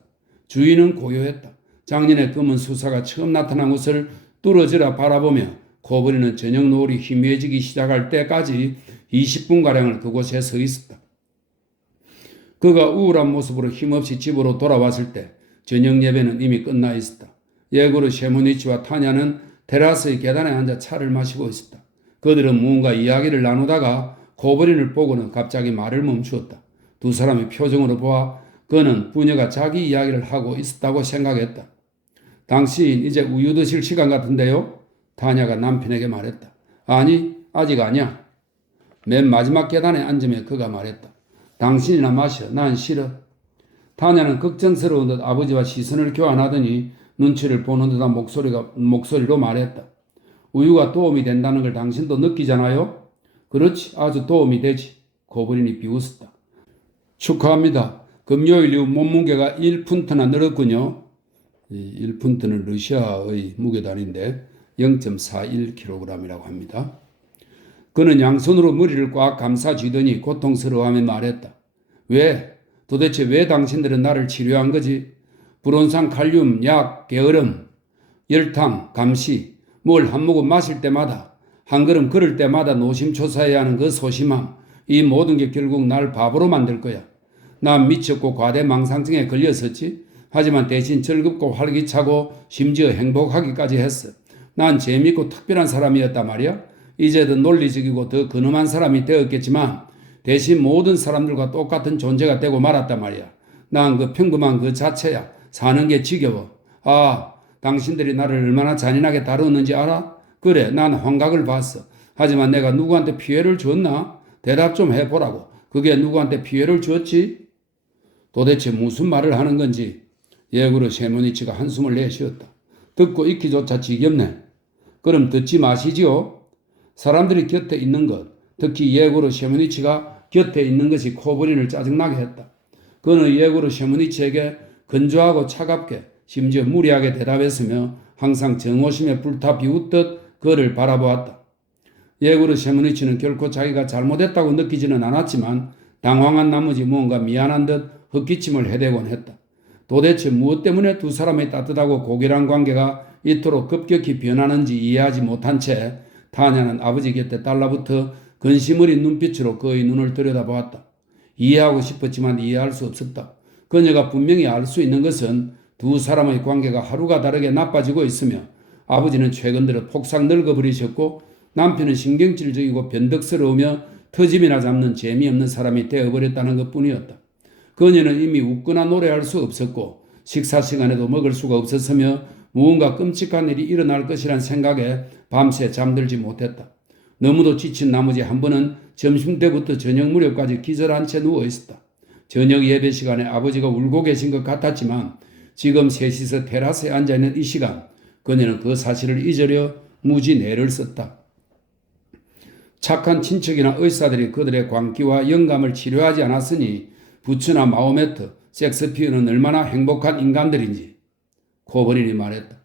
주위는 고요했다. 작년에 검은 수사가 처음 나타난 것을 뚫어져라 바라보며 코버리는 저녁 노을이 희미해지기 시작할 때까지 20분가량을 그곳에 서 있었다. 그가 우울한 모습으로 힘없이 집으로 돌아왔을 때 저녁 예배는 이미 끝나 있었다. 예고르 셰무니치와 타냐는 테라스의 계단에 앉아 차를 마시고 있었다. 그들은 무언가 이야기를 나누다가 코버린을 보고는 갑자기 말을 멈추었다. 두 사람의 표정으로 보아 그는 부녀가 자기 이야기를 하고 있었다고 생각했다. 당신 이제 우유 드실 시간 같은데요? 타냐가 남편에게 말했다. 아니, 아직 아니야. 맨 마지막 계단에 앉으며 그가 말했다. 당신이나 마셔. 난 싫어. 타냐는 걱정스러운 듯 아버지와 시선을 교환하더니 눈치를 보는 듯한 목소리로 말했다. 우유가 도움이 된다는 걸 당신도 느끼잖아요? 그렇지, 아주 도움이 되지. 코버린이 비웃었다. 축하합니다. 금요일 이후 몸무게가 1푼트나 늘었군요. 1푼트는 러시아의 무게단인데 0.41kg이라고 합니다. 그는 양손으로 머리를 꽉 감싸쥐더니 고통스러워하며 말했다. 도대체 왜 당신들은 나를 치료한 거지? 불온산 칼륨, 약, 게으름, 열탕, 감시, 뭘 한 모금 마실 때마다 한 걸음 걸을 때마다 노심초사해야 하는 그 소심함, 이 모든 게 결국 날 바보로 만들 거야. 난 미쳤고 과대망상증에 걸렸었지. 하지만 대신 즐겁고 활기차고 심지어 행복하기까지 했어. 난 재밌고 특별한 사람이었단 말이야. 이제 더 논리적이고 더 근엄한 사람이 되었겠지만 대신 모든 사람들과 똑같은 존재가 되고 말았단 말이야. 난 그 평범한 그 자체야. 사는 게 지겨워. 아, 당신들이 나를 얼마나 잔인하게 다루었는지 알아? 그래, 난 환각을 봤어. 하지만 내가 누구한테 피해를 줬나? 대답 좀 해보라고. 그게 누구한테 피해를 줬지? 도대체 무슨 말을 하는 건지 예구르 셰무니치가 한숨을 내쉬었다. 듣고 있기조차 지겹네. 그럼 듣지 마시지요. 사람들이 곁에 있는 것, 특히 예구르 셰무니치가 곁에 있는 것이 코버린을 짜증나게 했다. 그는 예구르 셰무니치에게 건조하고 차갑게 심지어 무리하게 대답했으며 항상 정오심에 불타 비웃듯 그를 바라보았다. 예구르 셰무니치는 결코 자기가 잘못했다고 느끼지는 않았지만 당황한 나머지 무언가 미안한 듯 헛기침을 해대곤 했다. 도대체 무엇 때문에 두 사람의 따뜻하고 고결한 관계가 이토록 급격히 변하는지 이해하지 못한 채 타냐는 아버지 곁에 달라붙어 근심 어린 눈빛으로 그의 눈을 들여다보았다. 이해하고 싶었지만 이해할 수 없었다. 그녀가 분명히 알 수 있는 것은 두 사람의 관계가 하루가 다르게 나빠지고 있으며 아버지는 최근 들어 폭삭 늙어버리셨고 남편은 신경질적이고 변덕스러우며 터짐이나 잡는 재미없는 사람이 되어버렸다는 것뿐이었다. 그녀는 이미 웃거나 노래할 수 없었고 식사 시간에도 먹을 수가 없었으며 무언가 끔찍한 일이 일어날 것이란 생각에 밤새 잠들지 못했다. 너무도 지친 나머지 한 번은 점심때부터 저녁 무렵까지 기절한 채 누워있었다. 저녁 예배 시간에 아버지가 울고 계신 것 같았지만 지금 셋이서 테라스에 앉아있는 이 시간 그녀는 그 사실을 잊으려 무지 애를 썼다. 착한 친척이나 의사들이 그들의 광기와 영감을 치료하지 않았으니 부츠나 마호메트, 섹스피어는 얼마나 행복한 인간들인지 코버린이 말했다.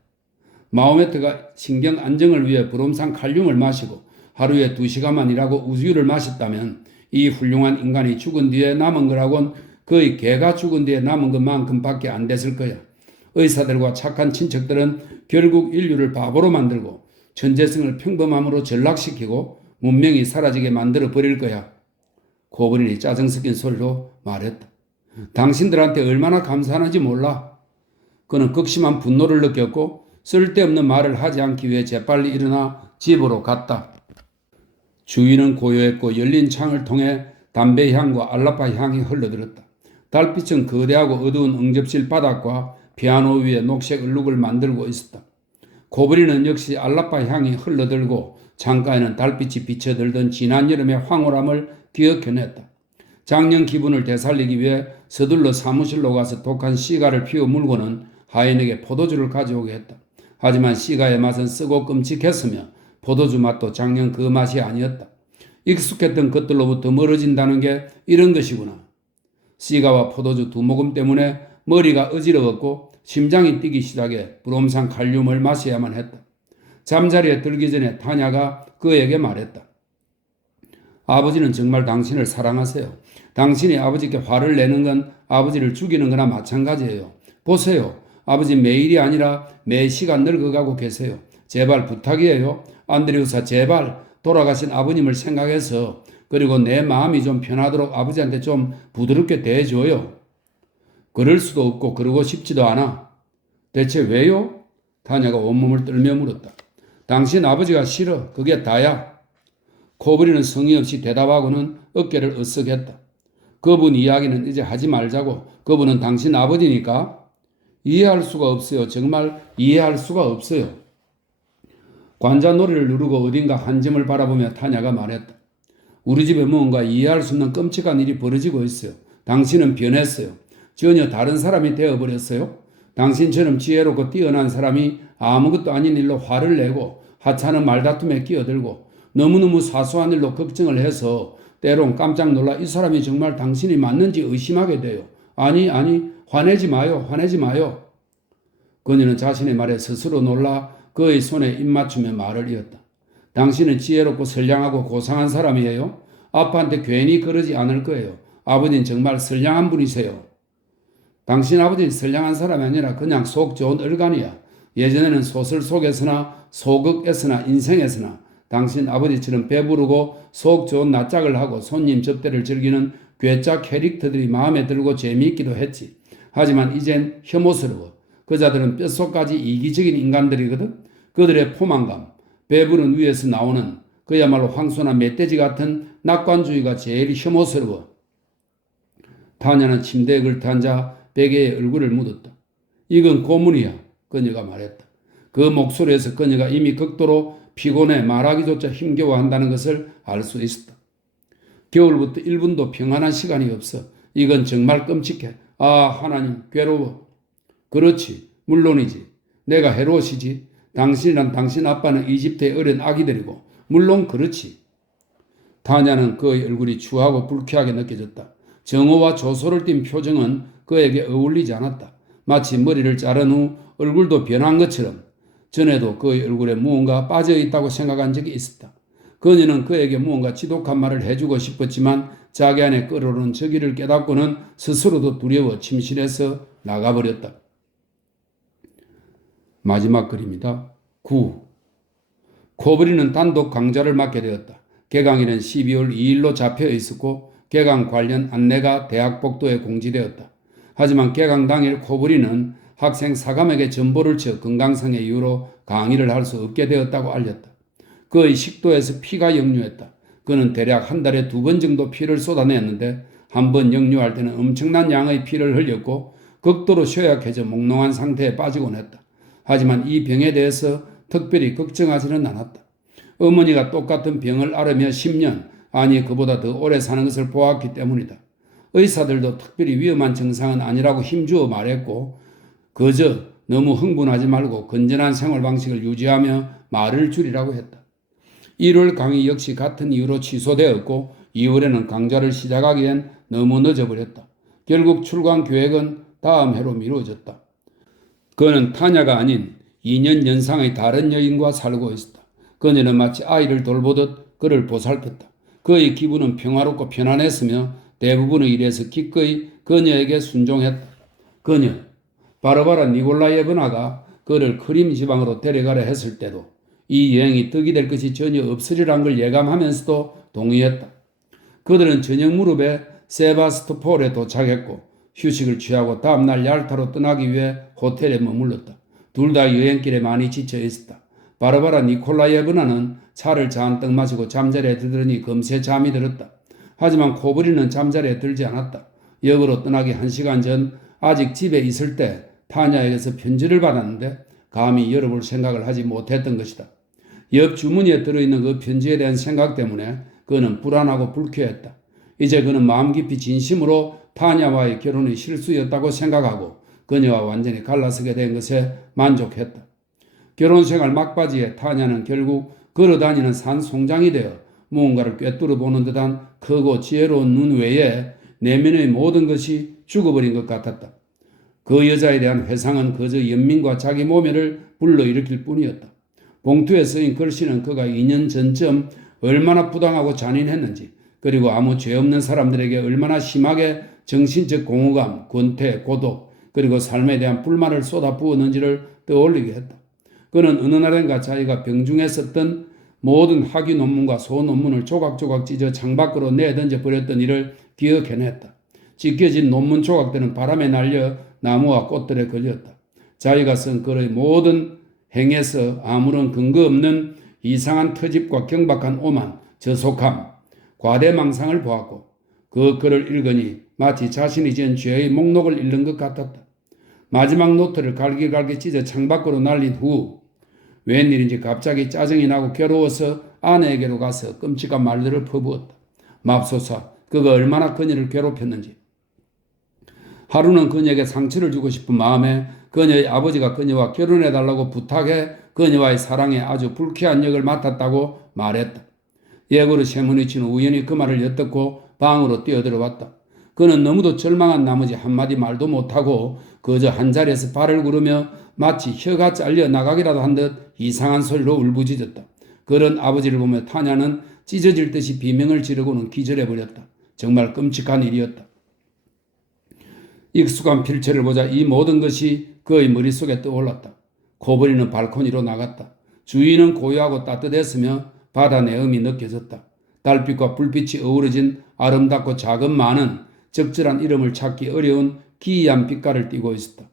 마호메트가 신경 안정을 위해 불om산 칼륨을 마시고 하루에 2시간만 일하고 우유를 마셨다면 이 훌륭한 인간이 죽은 뒤에 남은 거라곤 거의 개가 죽은 뒤에 남은 것만큼밖에 안 됐을 거야. 의사들과 착한 친척들은 결국 인류를 바보로 만들고 천재성을 평범함으로 전락시키고 문명이 사라지게 만들어 버릴 거야. 코버린이 짜증 섞인 소리로 말했다. 당신들한테 얼마나 감사하는지 몰라. 그는 극심한 분노를 느꼈고 쓸데없는 말을 하지 않기 위해 재빨리 일어나 집으로 갔다. 주위는 고요했고 열린 창을 통해 담배 향과 알라파 향이 흘러들었다. 달빛은 거대하고 어두운 응접실 바닥과 피아노 위에 녹색 얼룩을 만들고 있었다. 코버린은 역시 알라파 향이 흘러들고 창가에는 달빛이 비쳐들던 지난 여름의 황홀함을 기억해냈다. 작년 기분을 되살리기 위해 서둘러 사무실로 가서 독한 시가를 피워 물고는 하인에게 포도주를 가져오게 했다. 하지만 시가의 맛은 쓰고 끔찍했으며 포도주 맛도 작년 그 맛이 아니었다. 익숙했던 것들로부터 멀어진다는 게 이런 것이구나. 시가와 포도주 2모금 때문에 머리가 어지러웠고 심장이 뛰기 시작해 브롬산 칼륨을 마셔야만 했다. 잠자리에 들기 전에 타냐가 그에게 말했다. 아버지는 정말 당신을 사랑하세요. 당신이 아버지께 화를 내는 건 아버지를 죽이는 거나 마찬가지예요. 보세요. 아버지 매일이 아니라 매 시간 늙어가고 계세요. 제발 부탁이에요. 안드레우사, 제발 돌아가신 아버님을 생각해서 그리고 내 마음이 좀 편하도록 아버지한테 좀 부드럽게 대해줘요. 그럴 수도 없고 그러고 싶지도 않아. 대체 왜요? 타냐가 온몸을 떨며 물었다. 당신 아버지가 싫어. 그게 다야. 코브리는 성의 없이 대답하고는 어깨를 으쓱했다. 그분 이야기는 이제 하지 말자고. 그분은 당신 아버지니까. 이해할 수가 없어요. 정말 이해할 수가 없어요. 관자놀이를 누르고 어딘가 한 점을 바라보며 타냐가 말했다. 우리 집에 뭔가 이해할 수 없는 끔찍한 일이 벌어지고 있어요. 당신은 변했어요. 전혀 다른 사람이 되어버렸어요. 당신처럼 지혜롭고 뛰어난 사람이 아무것도 아닌 일로 화를 내고 하찮은 말다툼에 끼어들고 너무너무 사소한 일로 걱정을 해서 때론 깜짝 놀라 이 사람이 정말 당신이 맞는지 의심하게 돼요. 아니, 화내지 마요. 화내지 마요. 그녀는 자신의 말에 스스로 놀라 그의 손에 입 맞추며 말을 이었다. 당신은 지혜롭고 선량하고 고상한 사람이에요. 아빠한테 괜히 그러지 않을 거예요. 아버지는 정말 선량한 분이세요. 당신 아버지는 선량한 사람이 아니라 그냥 속 좋은 얼간이야. 예전에는 소설 속에서나 소극에서나 인생에서나 당신 아버지처럼 배부르고 속 좋은 낯짝을 하고 손님 접대를 즐기는 괴짜 캐릭터들이 마음에 들고 재미있기도 했지. 하지만 이젠 혐오스러워. 그자들은 뼛속까지 이기적인 인간들이거든. 그들의 포만감, 배부른 위에서 나오는 그야말로 황소나 멧돼지 같은 낙관주의가 제일 혐오스러워. 타냐는 침대에 걸터앉아 베개에 얼굴을 묻었다. 이건 고문이야. 그녀가 말했다. 그 목소리에서 그녀가 이미 극도로 피곤해 말하기조차 힘겨워한다는 것을 알 수 있었다. 겨울부터 1분도 평안한 시간이 없어. 이건 정말 끔찍해. 아, 하나님, 괴로워. 그렇지. 물론이지. 내가 헤롯이지. 당신이란 당신 아빠는 이집트의 어린 아기들이고. 물론 그렇지. 타냐는 그의 얼굴이 추하고 불쾌하게 느껴졌다. 정오와 조소를 띤 표정은 그에게 어울리지 않았다. 마치 머리를 자른 후 얼굴도 변한 것처럼. 전에도 그의 얼굴에 무언가 빠져있다고 생각한 적이 있었다. 그녀는 그에게 무언가 지독한 말을 해주고 싶었지만 자기 안에 끓어오른 저기를 깨닫고는 스스로도 두려워 침실에서 나가버렸다. 마지막 글입니다. 9. 코브리는 단독 강좌를 맡게 되었다. 개강일은 12월 2일로 잡혀 있었고 개강 관련 안내가 대학 복도에 공지되었다. 하지만 개강 당일 코브리는 학생 사감에게 전보를 쳐 건강상의 이유로 강의를 할 수 없게 되었다고 알렸다. 그의 식도에서 피가 역류했다. 그는 대략 한 달에 2번 정도 피를 쏟아냈는데 한 번 역류할 때는 엄청난 양의 피를 흘렸고 극도로 쇠약해져 몽롱한 상태에 빠지곤 했다. 하지만 이 병에 대해서 특별히 걱정하지는 않았다. 어머니가 똑같은 병을 앓으며 10년, 아니 그보다 더 오래 사는 것을 보았기 때문이다. 의사들도 특별히 위험한 증상은 아니라고 힘주어 말했고 그저 너무 흥분하지 말고 건전한 생활 방식을 유지하며 말을 줄이라고 했다. 1월 강의 역시 같은 이유로 취소되었고 2월에는 강좌를 시작하기엔 너무 늦어버렸다. 결국 출강 계획은 다음 해로 미루어졌다. 그는 타냐가 아닌 2년 연상의 다른 여인과 살고 있었다. 그녀는 마치 아이를 돌보듯 그를 보살폈다. 그의 기분은 평화롭고 편안했으며 대부분의 일에서 기꺼이 그녀에게 순종했다. 그녀, 바르바라 니골라예브나가 그를 크림 지방으로 데려가려 했을 때도 이 여행이 득이 될 것이 전혀 없으리란 걸 예감하면서도 동의했다. 그들은 저녁 무렵에 세바스토폴에 도착했고 휴식을 취하고 다음날 얄타로 떠나기 위해 호텔에 머물렀다. 둘 다 여행길에 많이 지쳐 있었다. 바르바라 니콜라예브나는 차를 잔뜩 마시고 잠자리에 들더니 금세 잠이 들었다. 하지만 코브리는 잠자리에 들지 않았다. 역으로 떠나기 1시간 전 아직 집에 있을 때 타냐에게서 편지를 받았는데 감히 열어볼 생각을 하지 못했던 것이다. 옆 주머니에 들어있는 그 편지에 대한 생각 때문에 그는 불안하고 불쾌했다. 이제 그는 마음 깊이 진심으로 타냐와의 결혼이 실수였다고 생각하고 그녀와 완전히 갈라서게 된 것에 만족했다. 결혼생활 막바지에 타냐는 결국 걸어다니는 산 송장이 되어 무언가를 꿰뚫어 보는 듯한 크고 지혜로운 눈 외에 내면의 모든 것이 죽어버린 것 같았다. 그 여자에 대한 회상은 그저 연민과 자기 모멸을 불러일으킬 뿐이었다. 봉투에 쓰인 글씨는 그가 2년 전쯤 얼마나 부당하고 잔인했는지, 그리고 아무 죄 없는 사람들에게 얼마나 심하게 정신적 공허감, 권태, 고독, 그리고 삶에 대한 불만을 쏟아부었는지를 떠올리게 했다. 그는 어느 날인가 자기가 병중에 썼던 모든 학위 논문과 소논문을 조각조각 찢어 창밖으로 내던져 버렸던 일을 기억해냈다. 찢겨진 논문 조각들은 바람에 날려 나무와 꽃들에 걸렸다. 자기가 쓴 글의 모든 행에서 아무런 근거 없는 이상한 터집과 경박한 오만, 저속함, 과대망상을 보았고 그 글을 읽으니 마치 자신이 지은 죄의 목록을 읽는 것 같았다. 마지막 노트를 갈기갈기 찢어 창밖으로 날린 후 웬일인지 갑자기 짜증이 나고 괴로워서 아내에게로 가서 끔찍한 말들을 퍼부었다. 맙소사, 그가 얼마나 그녀를 괴롭혔는지. 하루는 그녀에게 상처를 주고 싶은 마음에 그녀의 아버지가 그녀와 결혼해달라고 부탁해 그녀와의 사랑에 아주 불쾌한 역을 맡았다고 말했다. 예고로 셰무니치는 우연히 그 말을 엿듣고 방으로 뛰어들어왔다. 그는 너무도 절망한 나머지 한마디 말도 못하고 그저 한자리에서 발을 구르며 마치 혀가 잘려 나가기라도 한 듯 이상한 소리로 울부짖었다. 그런 아버지를 보며 타냐는 찢어질 듯이 비명을 지르고는 기절해버렸다. 정말 끔찍한 일이었다. 익숙한 필체를 보자 이 모든 것이 그의 머릿속에 떠올랐다. 코버리는 발코니로 나갔다. 주위는 고요하고 따뜻했으며 바다 내음이 느껴졌다. 달빛과 불빛이 어우러진 아름답고 자그마한 적절한 이름을 찾기 어려운 기이한 빛깔을 띠고 있었다.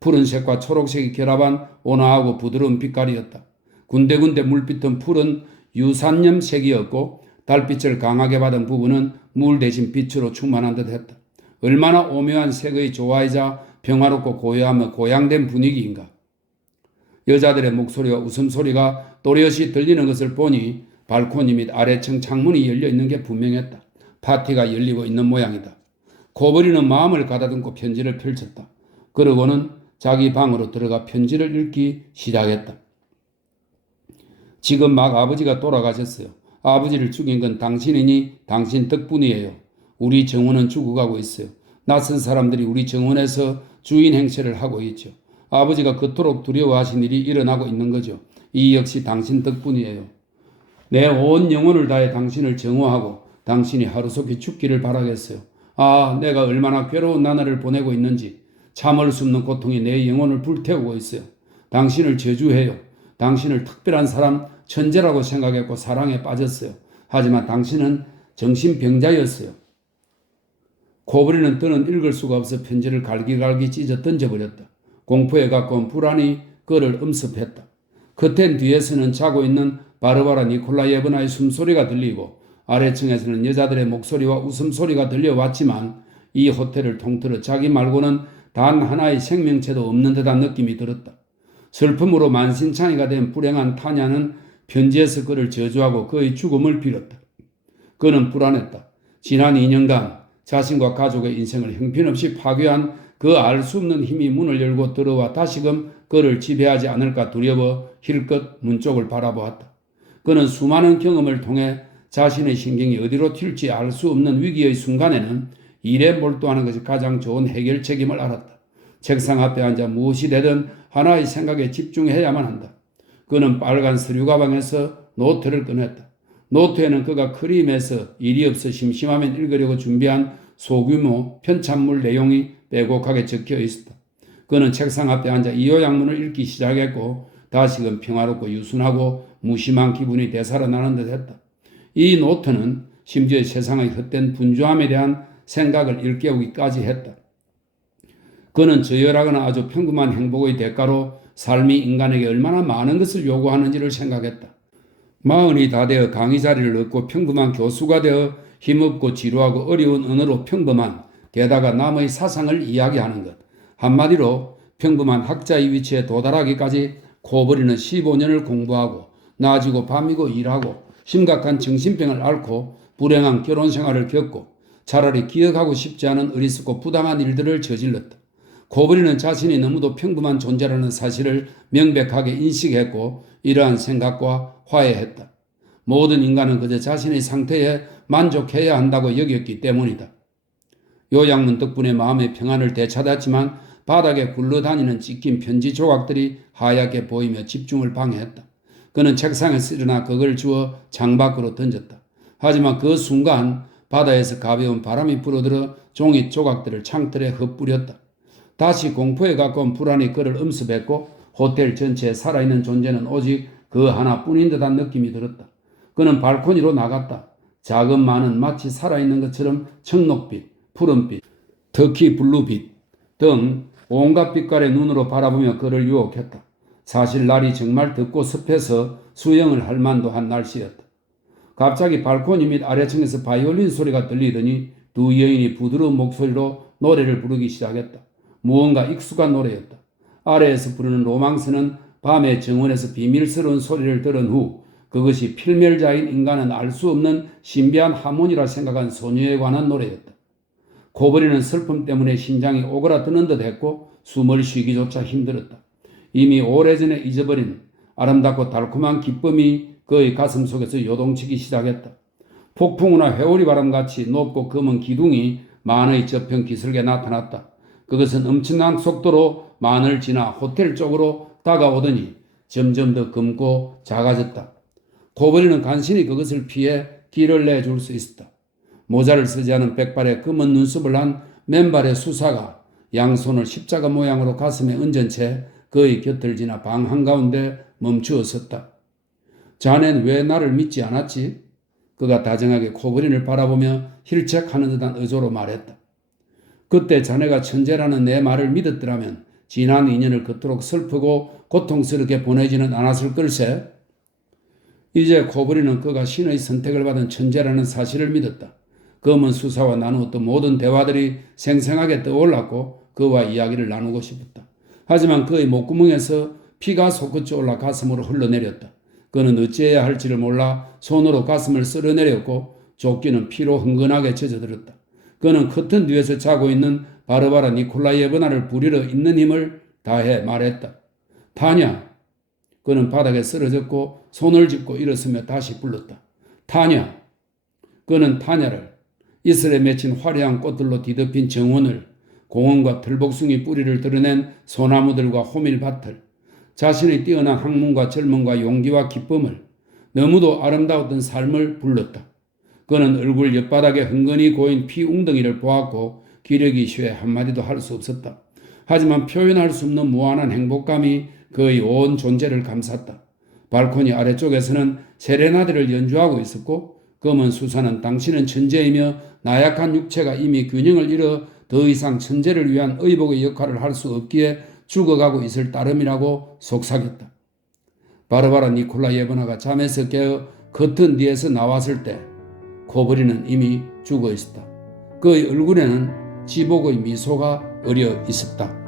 푸른색과 초록색이 결합한 온화하고 부드러운 빛깔이었다. 군데군데 물빛은 푸른 유산염색이었고 달빛을 강하게 받은 부분은 물 대신 빛으로 충만한 듯했다. 얼마나 오묘한 색의 조화이자 평화롭고 고요하며 고양된 분위기인가. 여자들의 목소리와 웃음소리가 또렷이 들리는 것을 보니 발코니 및 아래층 창문이 열려 있는 게 분명했다. 파티가 열리고 있는 모양이다. 코버리는 마음을 가다듬고 편지를 펼쳤다. 그러고는 자기 방으로 들어가 편지를 읽기 시작했다. 지금 막 아버지가 돌아가셨어요. 아버지를 죽인 건 당신이니 당신 덕분이에요. 우리 정원은 죽어가고 있어요. 낯선 사람들이 우리 정원에서 주인 행세를 하고 있죠. 아버지가 그토록 두려워하신 일이 일어나고 있는 거죠. 이 역시 당신 덕분이에요. 내 온 영혼을 다해 당신을 정오하고 당신이 하루속히 죽기를 바라겠어요. 아, 내가 얼마나 괴로운 나날을 보내고 있는지 참을 수 없는 고통이 내 영혼을 불태우고 있어요. 당신을 저주해요. 당신을 특별한 사람, 천재라고 생각했고 사랑에 빠졌어요. 하지만 당신은 정신병자였어요. 코버리는 더는 읽을 수가 없어 편지를 갈기갈기 찢어 던져버렸다. 공포에 가까운 불안이 그를 엄습했다. 커튼 뒤에서는 자고 있는 바르바라 니콜라예브나의 숨소리가 들리고 아래층에서는 여자들의 목소리와 웃음소리가 들려왔지만 이 호텔을 통틀어 자기 말고는 단 하나의 생명체도 없는 듯한 느낌이 들었다. 슬픔으로 만신창이가 된 불행한 타냐는 편지에서 그를 저주하고 그의 죽음을 빌었다. 그는 불안했다. 지난 2년간 자신과 가족의 인생을 형편없이 파괴한 그 알 수 없는 힘이 문을 열고 들어와 다시금 그를 지배하지 않을까 두려워 힐끗 문 쪽을 바라보았다. 그는 수많은 경험을 통해 자신의 신경이 어디로 튈지 알 수 없는 위기의 순간에는 일에 몰두하는 것이 가장 좋은 해결책임을 알았다. 책상 앞에 앉아 무엇이 되든 하나의 생각에 집중해야만 한다. 그는 빨간 서류 가방에서 노트를 꺼냈다. 노트에는 그가 크림에서 일이 없어 심심하면 읽으려고 준비한 소규모 편찬물 내용이 빼곡하게 적혀 있었다. 그는 책상 앞에 앉아 이 요약문을 읽기 시작했고 다시금 평화롭고 유순하고 무심한 기분이 되살아나는 듯 했다. 이 노트는 심지어 세상의 헛된 분주함에 대한 생각을 일깨우기까지 했다. 그는 저열하거나 아주 평범한 행복의 대가로 삶이 인간에게 얼마나 많은 것을 요구하는지를 생각했다. 40이 다 되어 강의 자리를 얻고 평범한 교수가 되어 힘없고 지루하고 어려운 언어로 평범한 게다가 남의 사상을 이야기하는 것. 한마디로 평범한 학자의 위치에 도달하기까지 코버리는 15년을 공부하고 나아지고 밤이고 일하고 심각한 정신병을 앓고 불행한 결혼 생활을 겪고 차라리 기억하고 싶지 않은 어리석고 부당한 일들을 저질렀다. 코브리는 자신이 너무도 평범한 존재라는 사실을 명백하게 인식했고 이러한 생각과 화해했다. 모든 인간은 그저 자신의 상태에 만족해야 한다고 여겼기 때문이다. 요양문 덕분에 마음의 평안을 되찾았지만 바닥에 굴러다니는 찢긴 편지 조각들이 하얗게 보이며 집중을 방해했다. 그는 책상에 일어나 그걸 주워 창밖으로 던졌다. 하지만 그 순간 바다에서 가벼운 바람이 불어들어 종이 조각들을 창틀에 흩뿌렸다. 다시 공포에 가까운 불안이 그를 엄습했고 호텔 전체에 살아있는 존재는 오직 그 하나뿐인 듯한 느낌이 들었다. 그는 발코니로 나갔다. 작은 만은 마치 살아있는 것처럼 청록빛, 푸른빛, 터키 블루빛 등 온갖 빛깔의 눈으로 바라보며 그를 유혹했다. 사실 날이 정말 덥고 습해서 수영을 할 만도 한 날씨였다. 갑자기 발코니 및 아래층에서 바이올린 소리가 들리더니 두 여인이 부드러운 목소리로 노래를 부르기 시작했다. 무언가 익숙한 노래였다. 아래에서 부르는 로망스는 밤의 정원에서 비밀스러운 소리를 들은 후 그것이 필멸자인 인간은 알 수 없는 신비한 하모니라 생각한 소녀에 관한 노래였다. 코브리는 슬픔 때문에 심장이 오그라드는 듯 했고 숨을 쉬기조차 힘들었다. 이미 오래전에 잊어버린 아름답고 달콤한 기쁨이 그의 가슴 속에서 요동치기 시작했다. 폭풍우나 회오리 바람같이 높고 검은 기둥이 만의 저편 기슭에 나타났다. 그것은 엄청난 속도로 만을 지나 호텔 쪽으로 다가오더니 점점 더 검고 작아졌다. 코브리는 간신히 그것을 피해 길을 내줄 수 있었다. 모자를 쓰지 않은 백발의 검은 눈썹을 한 맨발의 수사가 양손을 십자가 모양으로 가슴에 얹은 채 그의 곁을 지나 방 한가운데 멈추어 섰다. 자넨 왜 나를 믿지 않았지? 그가 다정하게 코브린을 바라보며 힐책하는 듯한 의조로 말했다. 그때 자네가 천재라는 내 말을 믿었더라면 지난 인연을 그토록 슬프고 고통스럽게 보내지는 않았을 걸세. 이제 코브린은 그가 신의 선택을 받은 천재라는 사실을 믿었다. 검은 수사와 나누었던 모든 대화들이 생생하게 떠올랐고 그와 이야기를 나누고 싶었다. 하지만 그의 목구멍에서 피가 솟구쳐 올라 가슴으로 흘러내렸다. 그는 어찌해야 할지를 몰라 손으로 가슴을 쓸어내렸고 조끼는 피로 흥건하게 젖어들었다. 그는 커튼 뒤에서 자고 있는 바르바라 니콜라이에브나를 부리러 있는 힘을 다해 말했다. 타냐. 그는 바닥에 쓰러졌고 손을 짚고 일어서며 다시 불렀다. 타냐. 그는 타냐를 이슬에 맺힌 화려한 꽃들로 뒤덮인 정원을, 공원과 들복숭이 뿌리를 드러낸 소나무들과 호밀밭을, 자신의 뛰어난 학문과 젊음과 용기와 기쁨을, 너무도 아름다웠던 삶을 불렀다. 그는 얼굴 옆바닥에 흥건히 고인 피 웅덩이를 보았고 기력이 쉬에 한마디도 할 수 없었다. 하지만 표현할 수 없는 무한한 행복감이 그의 온 존재를 감쌌다. 발코니 아래쪽에서는 세레나데를 연주하고 있었고 검은 수사는 당신은 천재이며 나약한 육체가 이미 균형을 잃어 더 이상 천재를 위한 의복의 역할을 할 수 없기에 죽어가고 있을 따름이라고 속삭였다. 바르바라 니콜라예브나가 잠에서 깨어 커튼 뒤에서 나왔을 때 코브리는 이미 죽어 있었다. 그의 얼굴에는 지복의 미소가 어려 있었다.